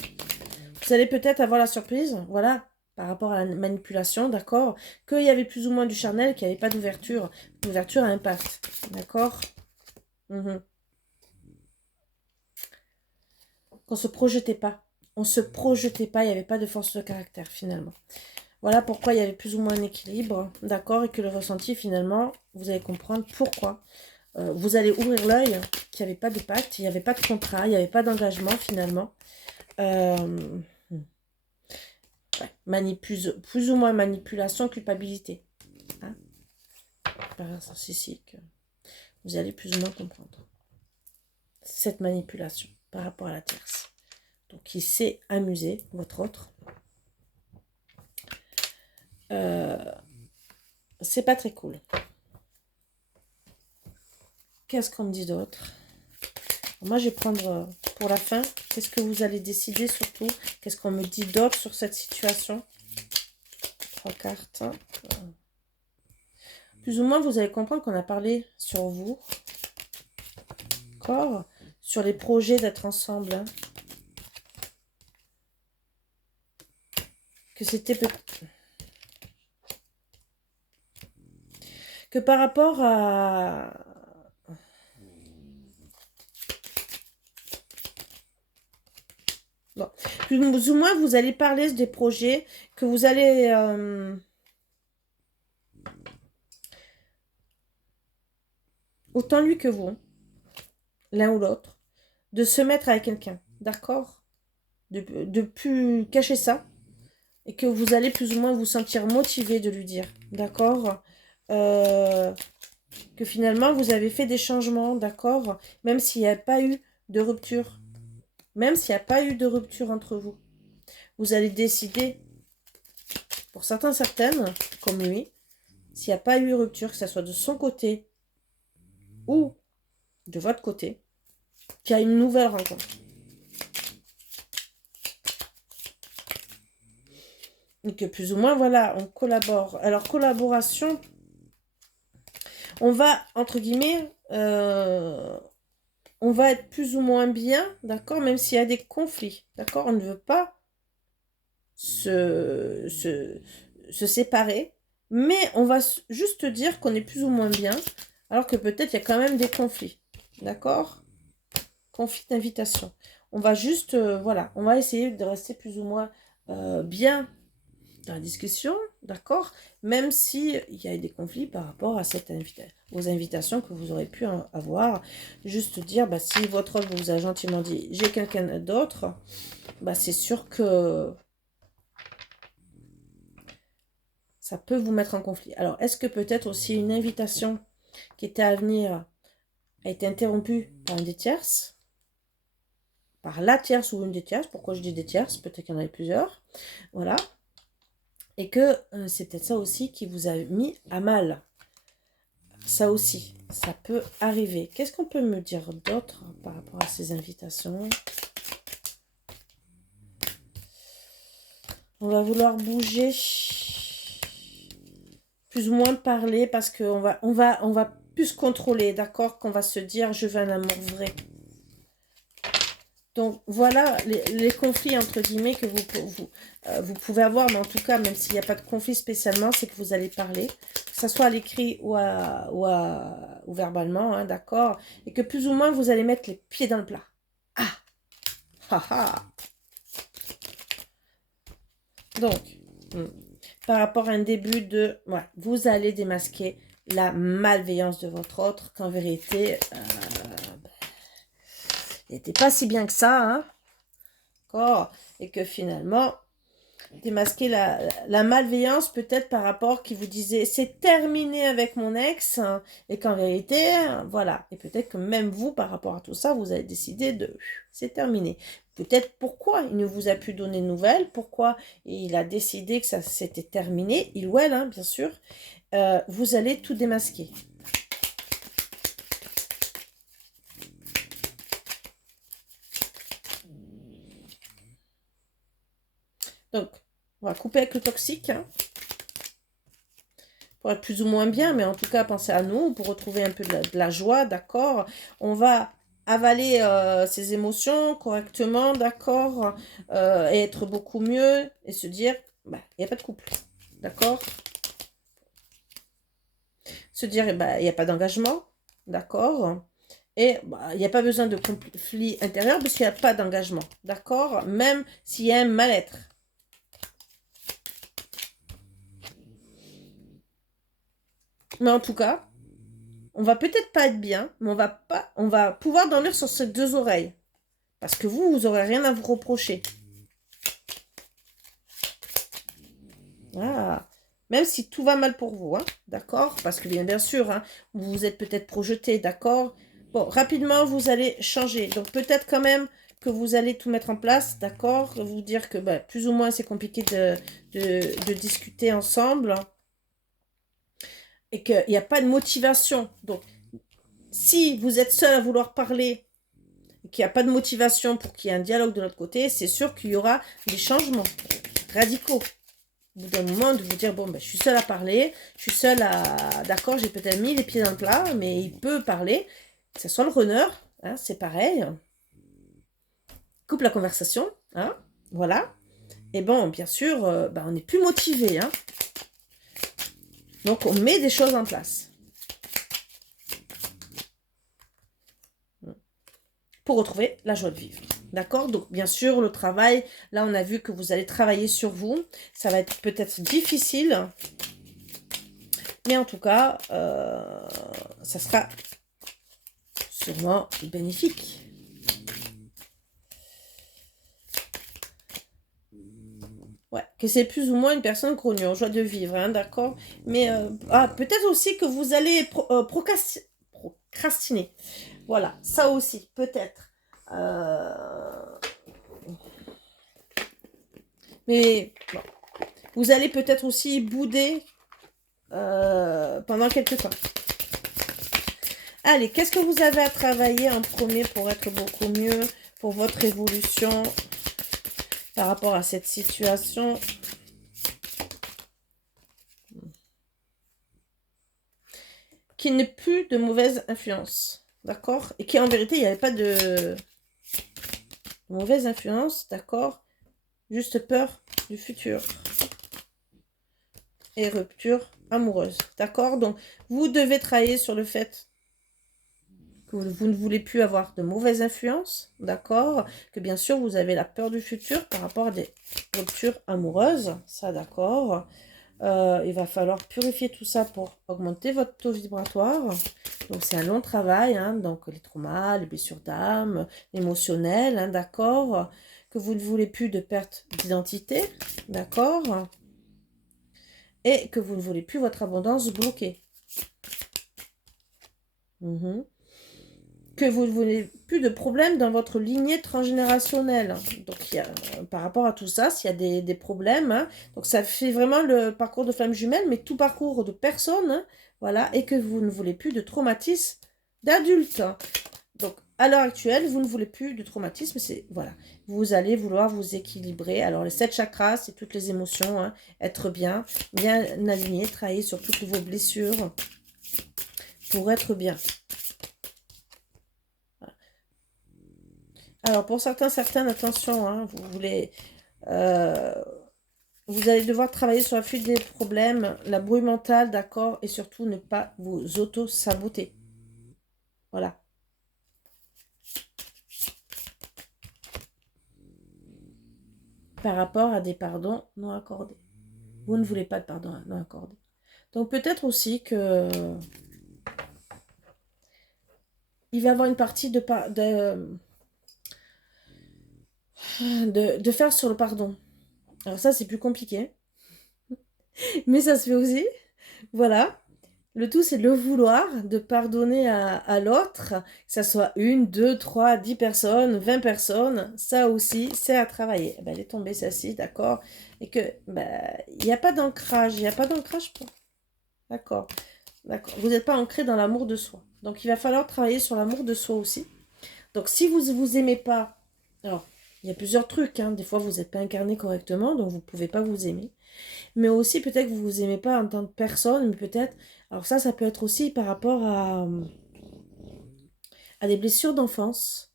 Vous allez peut-être avoir la surprise, voilà, par rapport à la manipulation, d'accord? Qu'il y avait plus ou moins du charnel, qu'il n'y avait pas d'ouverture. L'ouverture à impact, d'accord? Qu'on se projetait pas. On se projetait pas, il n'y avait pas de force de caractère, finalement. Voilà pourquoi il y avait plus ou moins un équilibre, d'accord? Et que le ressenti, finalement, vous allez comprendre pourquoi. Vous allez ouvrir l'œil qu'il n'y avait pas de pacte, il n'y avait pas de contrat, il n'y avait pas d'engagement, finalement. Ouais, plus ou moins manipulation, culpabilité. Hein? Par narcissique, vous allez plus ou moins comprendre cette manipulation par rapport à la tierce. Donc, il s'est amusé, votre autre. C'est pas très cool. Qu'est-ce qu'on me dit d'autre? Moi, je vais prendre pour la fin. Qu'est-ce que vous allez décider surtout? Qu'est-ce qu'on me dit d'autre sur cette situation? 3 cartes. Plus ou moins, vous allez comprendre qu'on a parlé sur vous. D'accord? Sur les projets d'être ensemble. Hein. Que c'était... Que par rapport à... Bon. Plus ou moins, vous allez parler des projets que vous allez... autant lui que vous, l'un ou l'autre, de se mettre avec quelqu'un, d'accord? De plus cacher ça, et que vous allez plus ou moins vous sentir motivé de lui dire, d'accord? Que finalement, vous avez fait des changements, d'accord? Même s'il n'y a pas eu de rupture, même s'il n'y a pas eu de rupture entre vous, vous allez décider, pour certaines, comme lui, s'il n'y a pas eu rupture, que ce soit de son côté ou de votre côté, qu'il y a une nouvelle rencontre. Et que plus ou moins, voilà, on collabore. Alors, collaboration, on va, entre guillemets, on va être plus ou moins bien, d'accord, même s'il y a des conflits, d'accord? On ne veut pas se séparer, mais on va juste dire qu'on est plus ou moins bien, alors que peut-être il y a quand même des conflits. D'accord? Conflit d'invitation. On va juste, voilà, on va essayer de rester plus ou moins bien dans la discussion, d'accord? Même si il y a eu des conflits par rapport à aux invitations que vous aurez pu avoir. Juste dire, bah, si votre homme vous a gentiment dit, j'ai quelqu'un d'autre, bah, c'est sûr que ça peut vous mettre en conflit. Alors, est-ce que peut-être aussi une invitation qui était à venir a été interrompue par une des tierces? Par la tierce ou une des tierces? Pourquoi je dis des tierces? Peut-être qu'il y en avait plusieurs. Voilà. Et que c'est peut-être ça aussi qui vous a mis à mal. Ça aussi, ça peut arriver. Qu'est-ce qu'on peut me dire d'autre par rapport à ces invitations? On va vouloir bouger, plus ou moins parler, parce qu'on va plus contrôler, d'accord? Qu'on va se dire, je veux un amour vrai. Donc, voilà les conflits, entre guillemets, que vous pouvez avoir, mais en tout cas, même s'il n'y a pas de conflit spécialement, c'est que vous allez parler, que ce soit à l'écrit ou verbalement, hein, d'accord? Et que plus ou moins, vous allez mettre les pieds dans le plat. Ah! Ah ah! Donc, par rapport à un début de... Ouais, vous allez démasquer la malveillance de votre autre, qu'en vérité, il n'était pas si bien que ça, hein? D'accord? Et que finalement, démasquer la malveillance peut-être par rapport qui vous disait c'est terminé avec mon ex, hein, et qu'en vérité, voilà. Et peut-être que même vous, par rapport à tout ça, vous avez décidé de c'est terminé. Peut-être pourquoi il ne vous a plus donné de nouvelles, pourquoi il a décidé que ça s'était terminé, il ou elle, hein, bien sûr. Vous allez tout démasquer. Donc, on va couper avec le toxique, hein, pour être plus ou moins bien, mais en tout cas, pensez à nous, pour retrouver un peu de la joie, d'accord? On va avaler ses émotions correctement, d'accord? Et être beaucoup mieux, et se dire, bah, il n'y a pas de couple, d'accord? Se dire, bah, il n'y a pas d'engagement, d'accord? Et bah, il n'y a pas besoin de conflit intérieur, parce qu'il n'y a pas d'engagement, d'accord? Même s'il y a un mal-être. Mais en tout cas, on va peut-être pas être bien, mais on va pouvoir dormir sur ces deux oreilles. Parce que vous aurez rien à vous reprocher. Ah. Même si tout va mal pour vous, hein, d'accord? Parce que bien sûr, hein, vous vous êtes peut-être projeté, d'accord? Bon, rapidement, vous allez changer. Donc peut-être quand même que vous allez tout mettre en place, d'accord? Vous dire que bah, plus ou moins c'est compliqué de discuter ensemble. Et qu'il n'y a pas de motivation. Donc, si vous êtes seul à vouloir parler, qu'il n'y a pas de motivation pour qu'il y ait un dialogue de l'autre côté, c'est sûr qu'il y aura des changements radicaux. Au bout d'un moment, de vous dire, bon, ben, je suis seule à parler, je suis seule à... D'accord, j'ai peut-être mis les pieds dans le plat, mais il peut parler. Que ce soit le runner, hein, c'est pareil. Coupe la conversation, hein, voilà. Et bon, bien sûr, ben, on n'est plus motivé, hein. Donc, on met des choses en place. Pour retrouver la joie de vivre. D'accord? Donc, bien sûr, le travail, là, on a vu que vous allez travailler sur vous. Ça va être peut-être difficile. Mais en tout cas, ça sera sûrement bénéfique. Ouais, que c'est plus ou moins une personne connue en joie de vivre, hein, d'accord? Mais peut-être aussi que vous allez procrastiner. Voilà, ça aussi, peut-être. Mais bon, vous allez peut-être aussi bouder pendant quelques temps. Allez, qu'est-ce que vous avez à travailler en premier pour être beaucoup mieux, pour votre évolution par rapport à cette situation? Qu'il n'y ait plus de mauvaise influence, d'accord? Et qu'en vérité, il n'y avait pas de mauvaise influence, d'accord? juste peur du futur. Et rupture amoureuse, d'accord? Donc, vous devez travailler sur le fait que vous ne voulez plus avoir de mauvaises influences, d'accord? Que bien sûr, vous avez la peur du futur par rapport à des ruptures amoureuses, ça, d'accord? Il va falloir purifier tout ça pour augmenter votre taux vibratoire. Donc, c'est un long travail, hein, donc les traumas, les blessures d'âme, l'émotionnel, hein, d'accord? Que vous ne voulez plus de perte d'identité, d'accord? Et que vous ne voulez plus votre abondance bloquée. Que vous ne voulez plus de problèmes dans votre lignée transgénérationnelle. Donc, par rapport à tout ça, s'il y a des problèmes, hein, donc ça fait vraiment le parcours de flamme jumelle, mais tout parcours de personne, hein, voilà, et que vous ne voulez plus de traumatisme d'adulte. Donc, à l'heure actuelle, vous ne voulez plus de traumatisme, c'est, voilà, vous allez vouloir vous équilibrer. Alors, les 7 chakras, c'est toutes les émotions, hein, être bien aligné, travailler sur toutes vos blessures pour être bien. Alors, pour certaines, attention, hein, vous allez devoir travailler sur la fuite des problèmes, la bruit mentale, d'accord, et surtout ne pas vous auto-saboter. Voilà. Par rapport à des pardons non accordés. Vous ne voulez pas de pardon non accordé. Donc, peut-être aussi que il va y avoir une partie de faire sur le pardon. Alors ça, c'est plus compliqué. Mais ça se fait aussi. Voilà. Le tout, c'est de le vouloir, de pardonner à l'autre, que ça soit 1, 2, 3, 10 personnes, 20 personnes. Ça aussi, c'est à travailler. Eh ben, elle est tombée, celle-ci, d'accord? Et que, il n'y a pas d'ancrage. Il n'y a pas d'ancrage pour... D'accord. D'accord. Vous n'êtes pas ancré dans l'amour de soi. Donc, il va falloir travailler sur l'amour de soi aussi. Donc, si vous ne vous aimez pas... Alors, il y a plusieurs trucs, hein. Des fois, vous n'êtes pas incarné correctement, donc vous ne pouvez pas vous aimer. Mais aussi, peut-être que vous ne vous aimez pas en tant que personne, mais peut-être... Alors ça peut être aussi par rapport à des blessures d'enfance.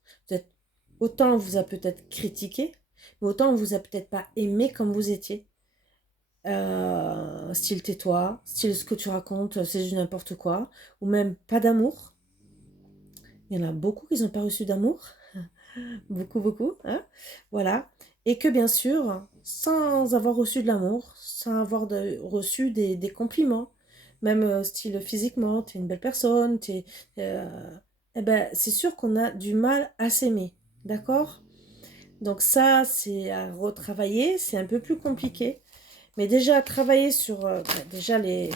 Autant on vous a peut-être critiqué, mais autant on vous a peut-être pas aimé comme vous étiez. Style tais-toi, style ce que tu racontes, c'est du n'importe quoi. Ou même pas d'amour. Il y en a beaucoup qui n'ont pas reçu d'amour. Beaucoup, beaucoup. Hein, voilà. Et que bien sûr, sans avoir reçu de l'amour, sans avoir reçu des compliments, même style physiquement, tu es une belle personne, eh ben, c'est sûr qu'on a du mal à s'aimer. D'accord? Donc ça, c'est à retravailler, c'est un peu plus compliqué. Mais déjà, travailler sur déjà les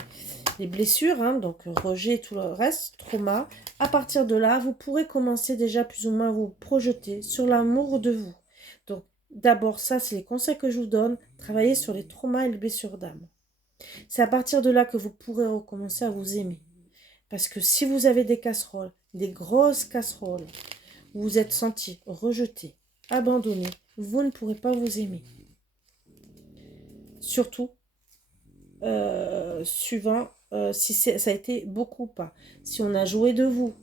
blessures, hein, donc rejet, tout le reste, trauma. À partir de là, vous pourrez commencer déjà plus ou moins à vous projeter sur l'amour de vous. Donc d'abord, ça, c'est les conseils que je vous donne. Travailler sur les traumas et les blessures d'âme. C'est à partir de là que vous pourrez recommencer à vous aimer. Parce que si vous avez des casseroles, des grosses casseroles, vous vous êtes senti rejeté, abandonné, vous ne pourrez pas vous aimer. Surtout, suivant si ça a été beaucoup ou pas. Si on a joué de vous,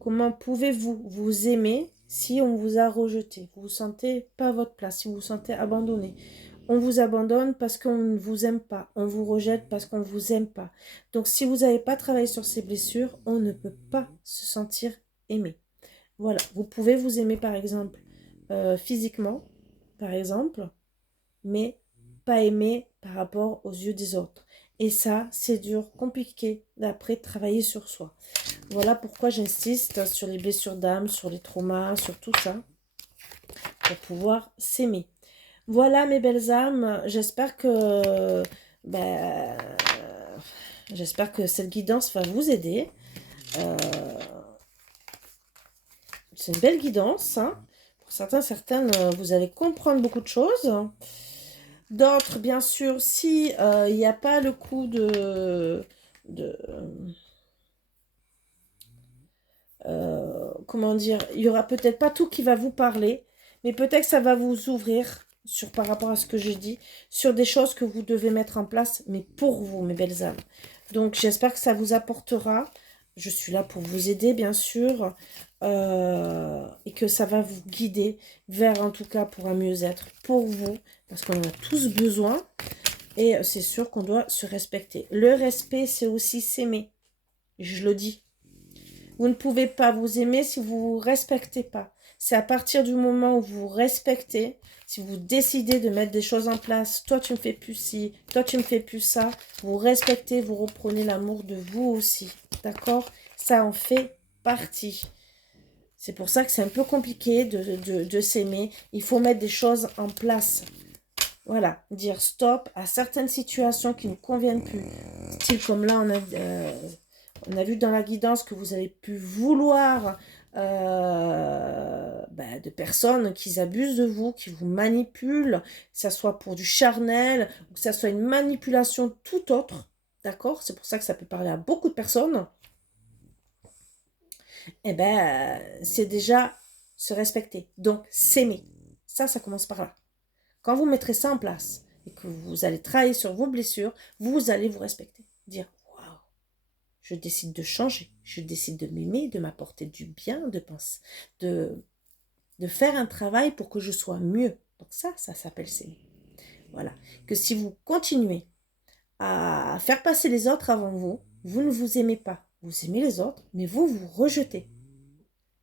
comment pouvez-vous vous aimer si on vous a rejeté? Vous ne vous sentez pas à votre place, si vous vous sentez abandonné. On vous abandonne parce qu'on ne vous aime pas. On vous rejette parce qu'on ne vous aime pas. Donc, si vous n'avez pas travaillé sur ces blessures, on ne peut pas se sentir aimé. Voilà. Vous pouvez vous aimer, par exemple, physiquement, par exemple, mais pas aimer par rapport aux yeux des autres. Et ça, c'est dur, compliqué d'après travailler sur soi. Voilà pourquoi j'insiste sur les blessures d'âme, sur les traumas, sur tout ça, pour pouvoir s'aimer. Voilà mes belles âmes, j'espère que cette guidance va vous aider. C'est une belle guidance, hein. Pour certaines, vous allez comprendre beaucoup de choses. D'autres, bien sûr, si il n'y a pas le coup comment dire, il y aura peut-être pas tout qui va vous parler, mais peut-être que ça va vous ouvrir par rapport à ce que j'ai dit, sur des choses que vous devez mettre en place, mais pour vous, mes belles âmes. Donc, j'espère que ça vous apportera. Je suis là pour vous aider, bien sûr, et que ça va vous guider vers, en tout cas, pour un mieux-être, pour vous, parce qu'on en a tous besoin. Et c'est sûr qu'on doit se respecter. Le respect, c'est aussi s'aimer. Je le dis. Vous ne pouvez pas vous aimer si vous ne vous respectez pas. C'est à partir du moment où vous vous respectez, si vous décidez de mettre des choses en place, toi tu me fais plus ci, toi tu me fais plus ça, vous respectez, vous reprenez l'amour de vous aussi. D'accord? Ça en fait partie. C'est pour ça que c'est un peu compliqué de s'aimer. Il faut mettre des choses en place. Voilà, dire stop à certaines situations qui ne nous conviennent plus. Style comme là, on a vu dans la guidance que vous avez pu vouloir de personnes qui abusent de vous, qui vous manipulent, que ça soit pour du charnel, ou que ça soit une manipulation tout autre. D'accord? C'est pour ça que ça peut parler à beaucoup de personnes. Eh ben, c'est déjà se respecter. Donc, s'aimer. Ça commence par là. Quand vous mettrez ça en place et que vous allez travailler sur vos blessures, vous allez vous respecter. Dire, waouh, je décide de changer, je décide de m'aimer, de m'apporter du bien, de penser, de faire un travail pour que je sois mieux. Donc ça s'appelle s'aimer. Voilà. Que si vous continuez à faire passer les autres avant vous, vous ne vous aimez pas. Vous aimez les autres, mais vous vous rejetez.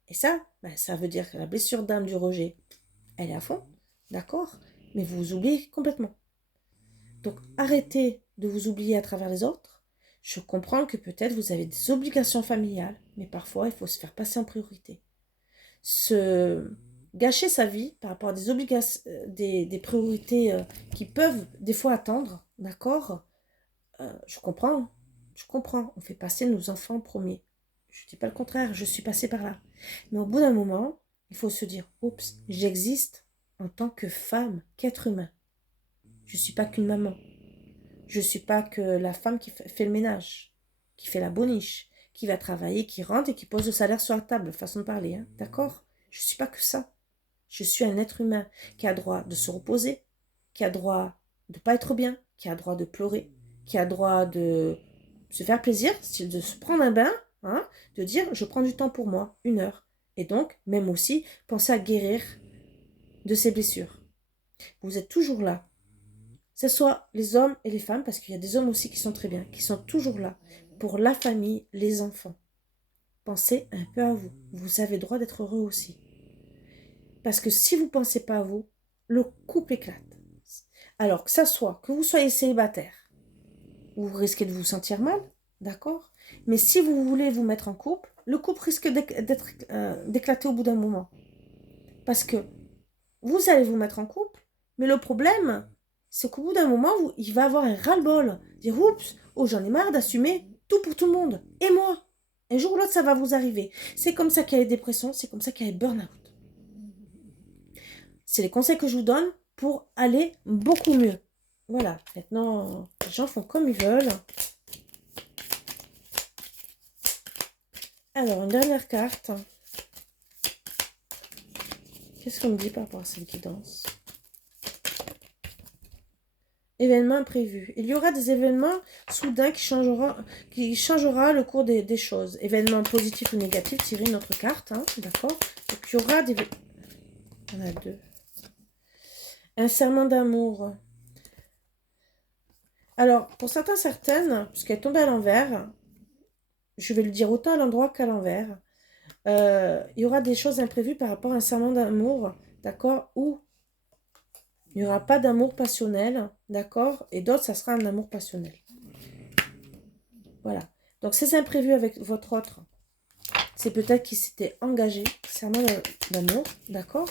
Et ça, ça veut dire que la blessure d'âme du rejet, elle est à fond, d'accord? Mais vous vous oubliez complètement. Donc arrêtez de vous oublier à travers les autres. Je comprends que peut-être vous avez des obligations familiales, mais parfois il faut se faire passer en priorité. Se gâcher sa vie par rapport à des obligations, des priorités qui peuvent des fois attendre, d'accord? Je comprends, on fait passer nos enfants en premier. Je ne dis pas le contraire, je suis passée par là. Mais au bout d'un moment, il faut se dire, oups, j'existe en tant que femme, qu'être humain. Je ne suis pas qu'une maman. Je ne suis pas que la femme qui fait le ménage, qui fait la boniche, qui va travailler, qui rentre et qui pose le salaire sur la table, façon de parler, hein, d'accord? Je ne suis pas que ça. Je suis un être humain qui a droit de se reposer, qui a droit de ne pas être bien, qui a droit de pleurer, qui a droit de se faire plaisir, de se prendre un bain, hein, de dire je prends du temps pour moi, 1 heure. Et donc, même aussi, penser à guérir de ses blessures. Vous êtes toujours là. Que ce soit les hommes et les femmes, parce qu'il y a des hommes aussi qui sont très bien, qui sont toujours là pour la famille, les enfants. Pensez un peu à vous. Vous avez le droit d'être heureux aussi. Parce que si vous ne pensez pas à vous, le couple éclate. Alors que ça soit que vous soyez célibataire, vous risquez de vous sentir mal, d'accord? Mais si vous voulez vous mettre en couple, le couple risque d'éclater au bout d'un moment. Parce que vous allez vous mettre en couple, mais le problème, c'est qu'au bout d'un moment, il va avoir un ras-le-bol. Dire, oups, oh, j'en ai marre d'assumer tout pour tout le monde. Et moi, un jour ou l'autre, ça va vous arriver. C'est comme ça qu'il y a les dépressions, c'est comme ça qu'il y a les burn-out. C'est les conseils que je vous donne pour aller beaucoup mieux. Voilà, maintenant, les gens font comme ils veulent. Alors, une dernière carte. Qu'est-ce qu'on me dit par rapport à cette guidance? Événements imprévus. Il y aura des événements soudains qui changera le cours des choses. Événements positifs ou négatifs, tirez une autre carte, hein, d'accord? Donc, il y aura des... On a 2. Un serment d'amour. Alors, pour certaines, puisqu'elle est tombée à l'envers, je vais le dire autant à l'endroit qu'à l'envers, il y aura des choses imprévues par rapport à un serment d'amour, d'accord? Ou il n'y aura pas d'amour passionnel, d'accord? Et d'autres, ça sera un amour passionnel. Voilà. Donc, ces imprévus avec votre autre, c'est peut-être qu'il s'était engagé, serment d'amour, d'accord?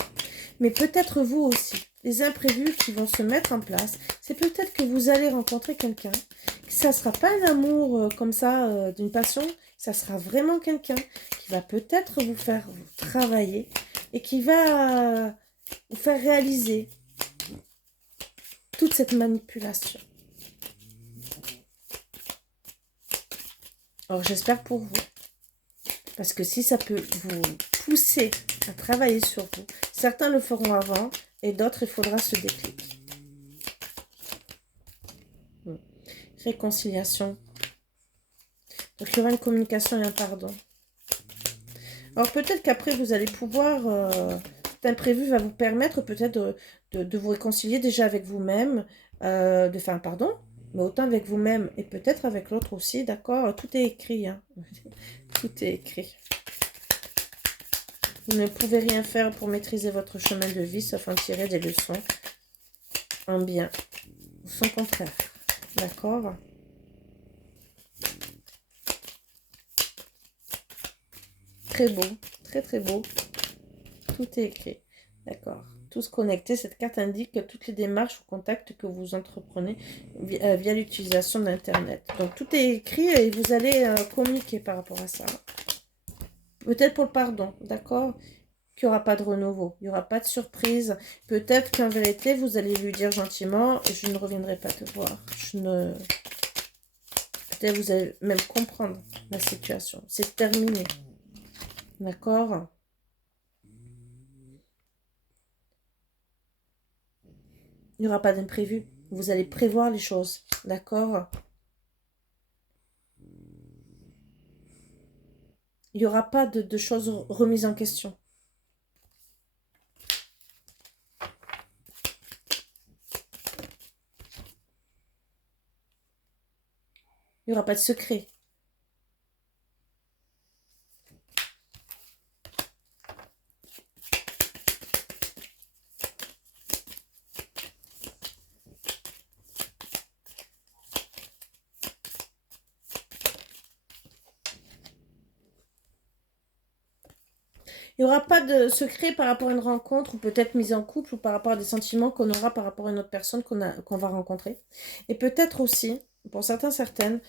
Mais peut-être vous aussi. Les imprévus qui vont se mettre en place, c'est peut-être que vous allez rencontrer quelqu'un. Ça ne sera pas un amour comme ça, d'une passion. Ça sera vraiment quelqu'un qui va peut-être vous faire travailler et qui va vous faire réaliser toute cette manipulation. Alors, j'espère pour vous. Parce que si ça peut vous pousser à travailler sur vous, certains le feront avant et d'autres, il faudra ce déclic. Réconciliation. Donc, il y aura une communication et un pardon. Alors, peut-être qu'après, vous allez pouvoir... cet imprévu va vous permettre peut-être de vous réconcilier déjà avec vous-même, de faire un pardon, mais autant avec vous-même et peut-être avec l'autre aussi, d'accord? Tout est écrit, hein. Tout est écrit. Vous ne pouvez rien faire pour maîtriser votre chemin de vie, sauf en tirer des leçons en bien ou son contraire, d'accord? Très beau, très très beau. Tout est écrit, d'accord? Tous connectés, cette carte indique toutes les démarches ou contacts que vous entreprenez via l'utilisation d'Internet. Donc tout est écrit et vous allez communiquer par rapport à ça. Peut-être pour le pardon, d'accord? Qu'il n'y aura pas de renouveau, il n'y aura pas de surprise. Peut-être qu'en vérité, vous allez lui dire gentiment, je ne reviendrai pas te voir. Peut-être vous allez même comprendre la situation. C'est terminé, d'accord? Il n'y aura pas d'imprévu. Vous allez prévoir les choses, d'accord? Il n'y aura pas de choses remises en question. Il n'y aura pas de secret. Il n'y aura pas de secret par rapport à une rencontre ou peut-être mise en couple ou par rapport à des sentiments qu'on aura par rapport à une autre personne qu'on va rencontrer. Et peut-être aussi, pour certains, certaines,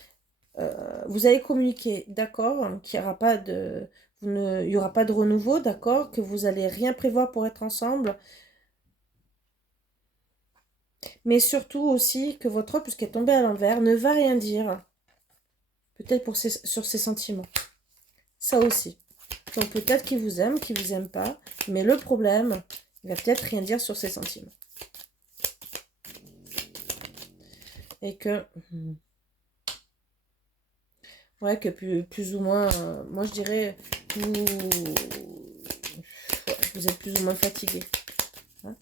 vous allez communiquer, d'accord, qu'il n'y aura pas de... il y aura pas de renouveau, d'accord, que vous allez rien prévoir pour être ensemble. Mais surtout aussi que votre autre, puisqu'elle est tombée à l'envers, ne va rien dire. Peut-être sur ses sentiments. Ça aussi. Donc peut-être qu'il vous aime pas, mais le problème, il va peut-être rien dire sur ses sentiments. Et que... Ouais, que plus ou moins... moi, je dirais... Vous êtes plus ou moins fatigué. Hein,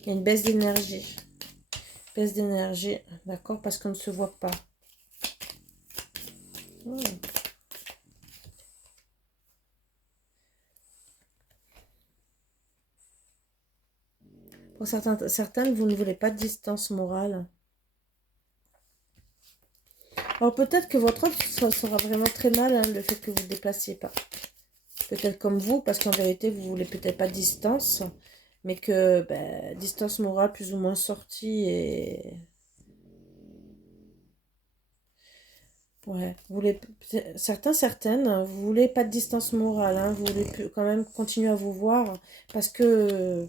il y a une baisse d'énergie. Baisse d'énergie, d'accord, parce qu'on ne se voit pas. Pour certaines, vous ne voulez pas de distance morale. Alors peut-être que votre offre, ça sera vraiment très mal, hein, le fait que vous ne déplaciez pas. Peut-être comme vous, parce qu'en vérité, vous ne voulez peut-être pas de distance, mais que distance morale plus ou moins sortie et... Ouais, vous voulez, certaines, vous voulez pas de distance morale, hein, vous voulez quand même continuer à vous voir, parce que...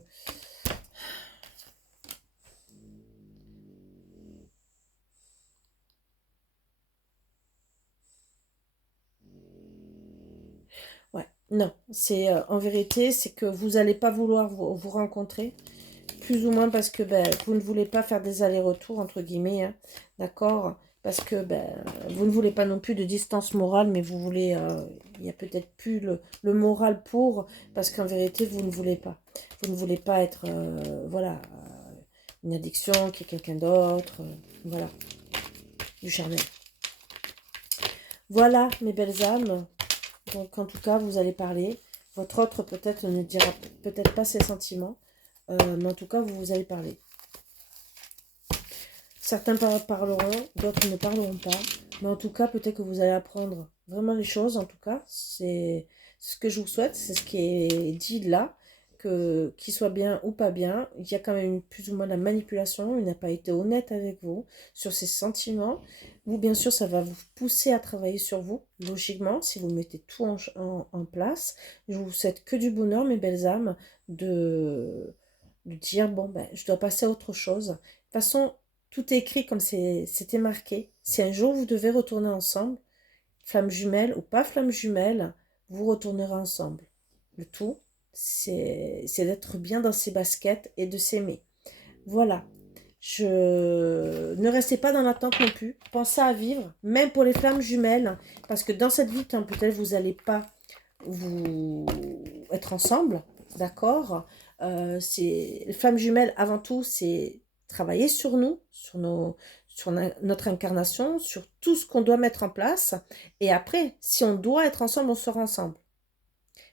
Ouais, non, c'est en vérité, c'est que vous n'allez pas vouloir vous rencontrer, plus ou moins parce que vous ne voulez pas faire des allers-retours, entre guillemets, hein, d'accord? Parce que vous ne voulez pas non plus de distance morale, mais vous voulez, il n'y a peut-être plus le moral pour, parce qu'en vérité, vous ne voulez pas. Vous ne voulez pas être, voilà, une addiction, qui est quelqu'un d'autre, voilà, du charnel. Voilà, mes belles âmes. Donc, en tout cas, vous allez parler. Votre autre, peut-être, ne dira peut-être pas ses sentiments. Mais en tout cas, vous allez parler. Certains parleront, d'autres ne parleront pas. Mais en tout cas, peut-être que vous allez apprendre vraiment les choses. En tout cas, c'est ce que je vous souhaite. C'est ce qui est dit là. Qu'il soit bien ou pas bien, il y a quand même plus ou moins de la manipulation. Il n'a pas été honnête avec vous sur ses sentiments. Vous, bien sûr, ça va vous pousser à travailler sur vous, logiquement, si vous mettez tout en place. Je vous souhaite que du bonheur, mes belles âmes, de dire, bon, je dois passer à autre chose. De toute façon, tout est écrit comme c'était marqué. Si un jour vous devez retourner ensemble, flamme jumelle ou pas flamme jumelle, vous retournerez ensemble. Le tout, c'est d'être bien dans ses baskets et de s'aimer. Voilà. Ne restez pas dans l'attente non plus. Pensez à vivre, même pour les flammes jumelles, parce que dans cette vie, peut-être vous n'allez pas vous être ensemble, d'accord? Les flammes jumelles, avant tout, c'est travailler sur nous, notre incarnation, sur tout ce qu'on doit mettre en place. Et après, si on doit être ensemble, on sera ensemble.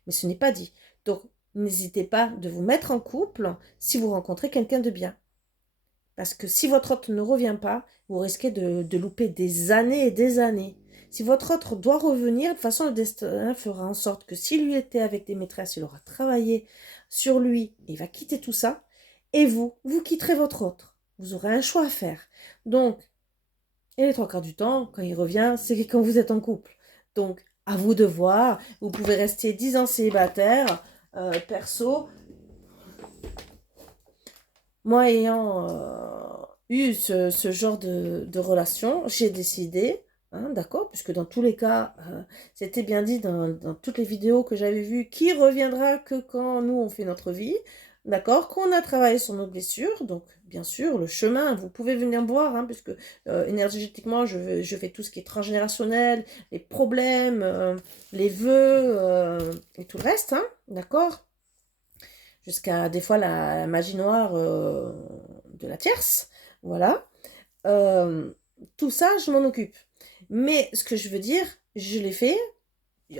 Mais ce n'est pas dit. Donc, n'hésitez pas de vous mettre en couple si vous rencontrez quelqu'un de bien. Parce que si votre autre ne revient pas, vous risquez de louper des années et des années. Si votre autre doit revenir, de toute façon, le destin fera en sorte que s'il lui était avec des maîtresses, il aura travaillé sur lui, et il va quitter tout ça. Et vous quitterez votre autre. Vous aurez un choix à faire. Donc, et les 3 quarts du temps, quand il revient, c'est quand vous êtes en couple. Donc, à vous de voir. Vous pouvez rester 10 ans célibataire, perso. Moi, ayant eu ce genre de relation, j'ai décidé, hein, d'accord, puisque dans tous les cas, c'était bien dit dans toutes les vidéos que j'avais vues, qui reviendra que quand nous, on fait notre vie, d'accord, qu'on a travaillé sur nos blessures, donc bien sûr, le chemin, vous pouvez venir me voir, hein, puisque énergétiquement, je fais tout ce qui est transgénérationnel, les problèmes, les vœux, et tout le reste, hein, d'accord, jusqu'à des fois la magie noire de la tierce, voilà. Euh, Tout ça, je m'en occupe. Mais ce que je veux dire, je l'ai fait.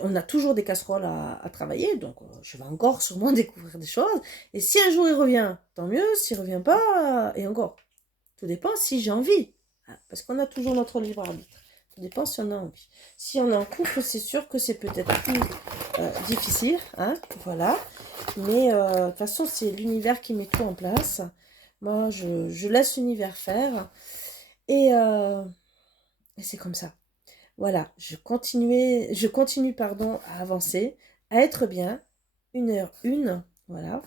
On a toujours des casseroles à travailler, donc je vais encore sûrement découvrir des choses. Et si un jour il revient, tant mieux. S'il revient pas, et encore. Tout dépend si j'ai envie. Parce qu'on a toujours notre libre arbitre. Tout dépend si on a envie. Si on est en couple, c'est sûr que c'est peut-être plus difficile. Hein, voilà. Mais de toute façon, c'est l'univers qui met tout en place. Moi, je laisse l'univers faire. Et, euh, et c'est comme ça. Voilà, je continue pardon, à avancer, à être bien, 1 h 1, voilà.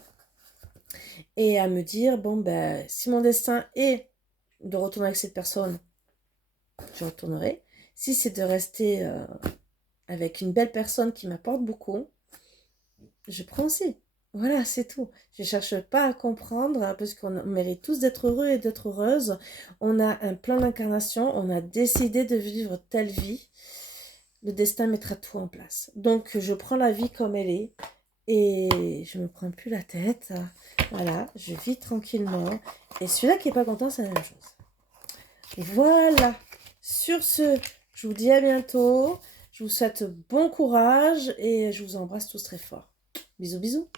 Et à me dire, bon, ben, si mon destin est de retourner avec cette personne, je retournerai. Si c'est de rester avec une belle personne qui m'apporte beaucoup, je prends aussi. Voilà, c'est tout. Je ne cherche pas à comprendre, hein, parce qu'on mérite tous d'être heureux et d'être heureuses. On a un plan d'incarnation, on a décidé de vivre telle vie. Le destin mettra tout en place. Donc, je prends la vie comme elle est et je me prends plus la tête. Voilà, je vis tranquillement. Et celui-là qui n'est pas content, c'est la même chose. Et voilà. Sur ce, je vous dis à bientôt. Je vous souhaite bon courage et je vous embrasse tous très fort. Bisous, bisous.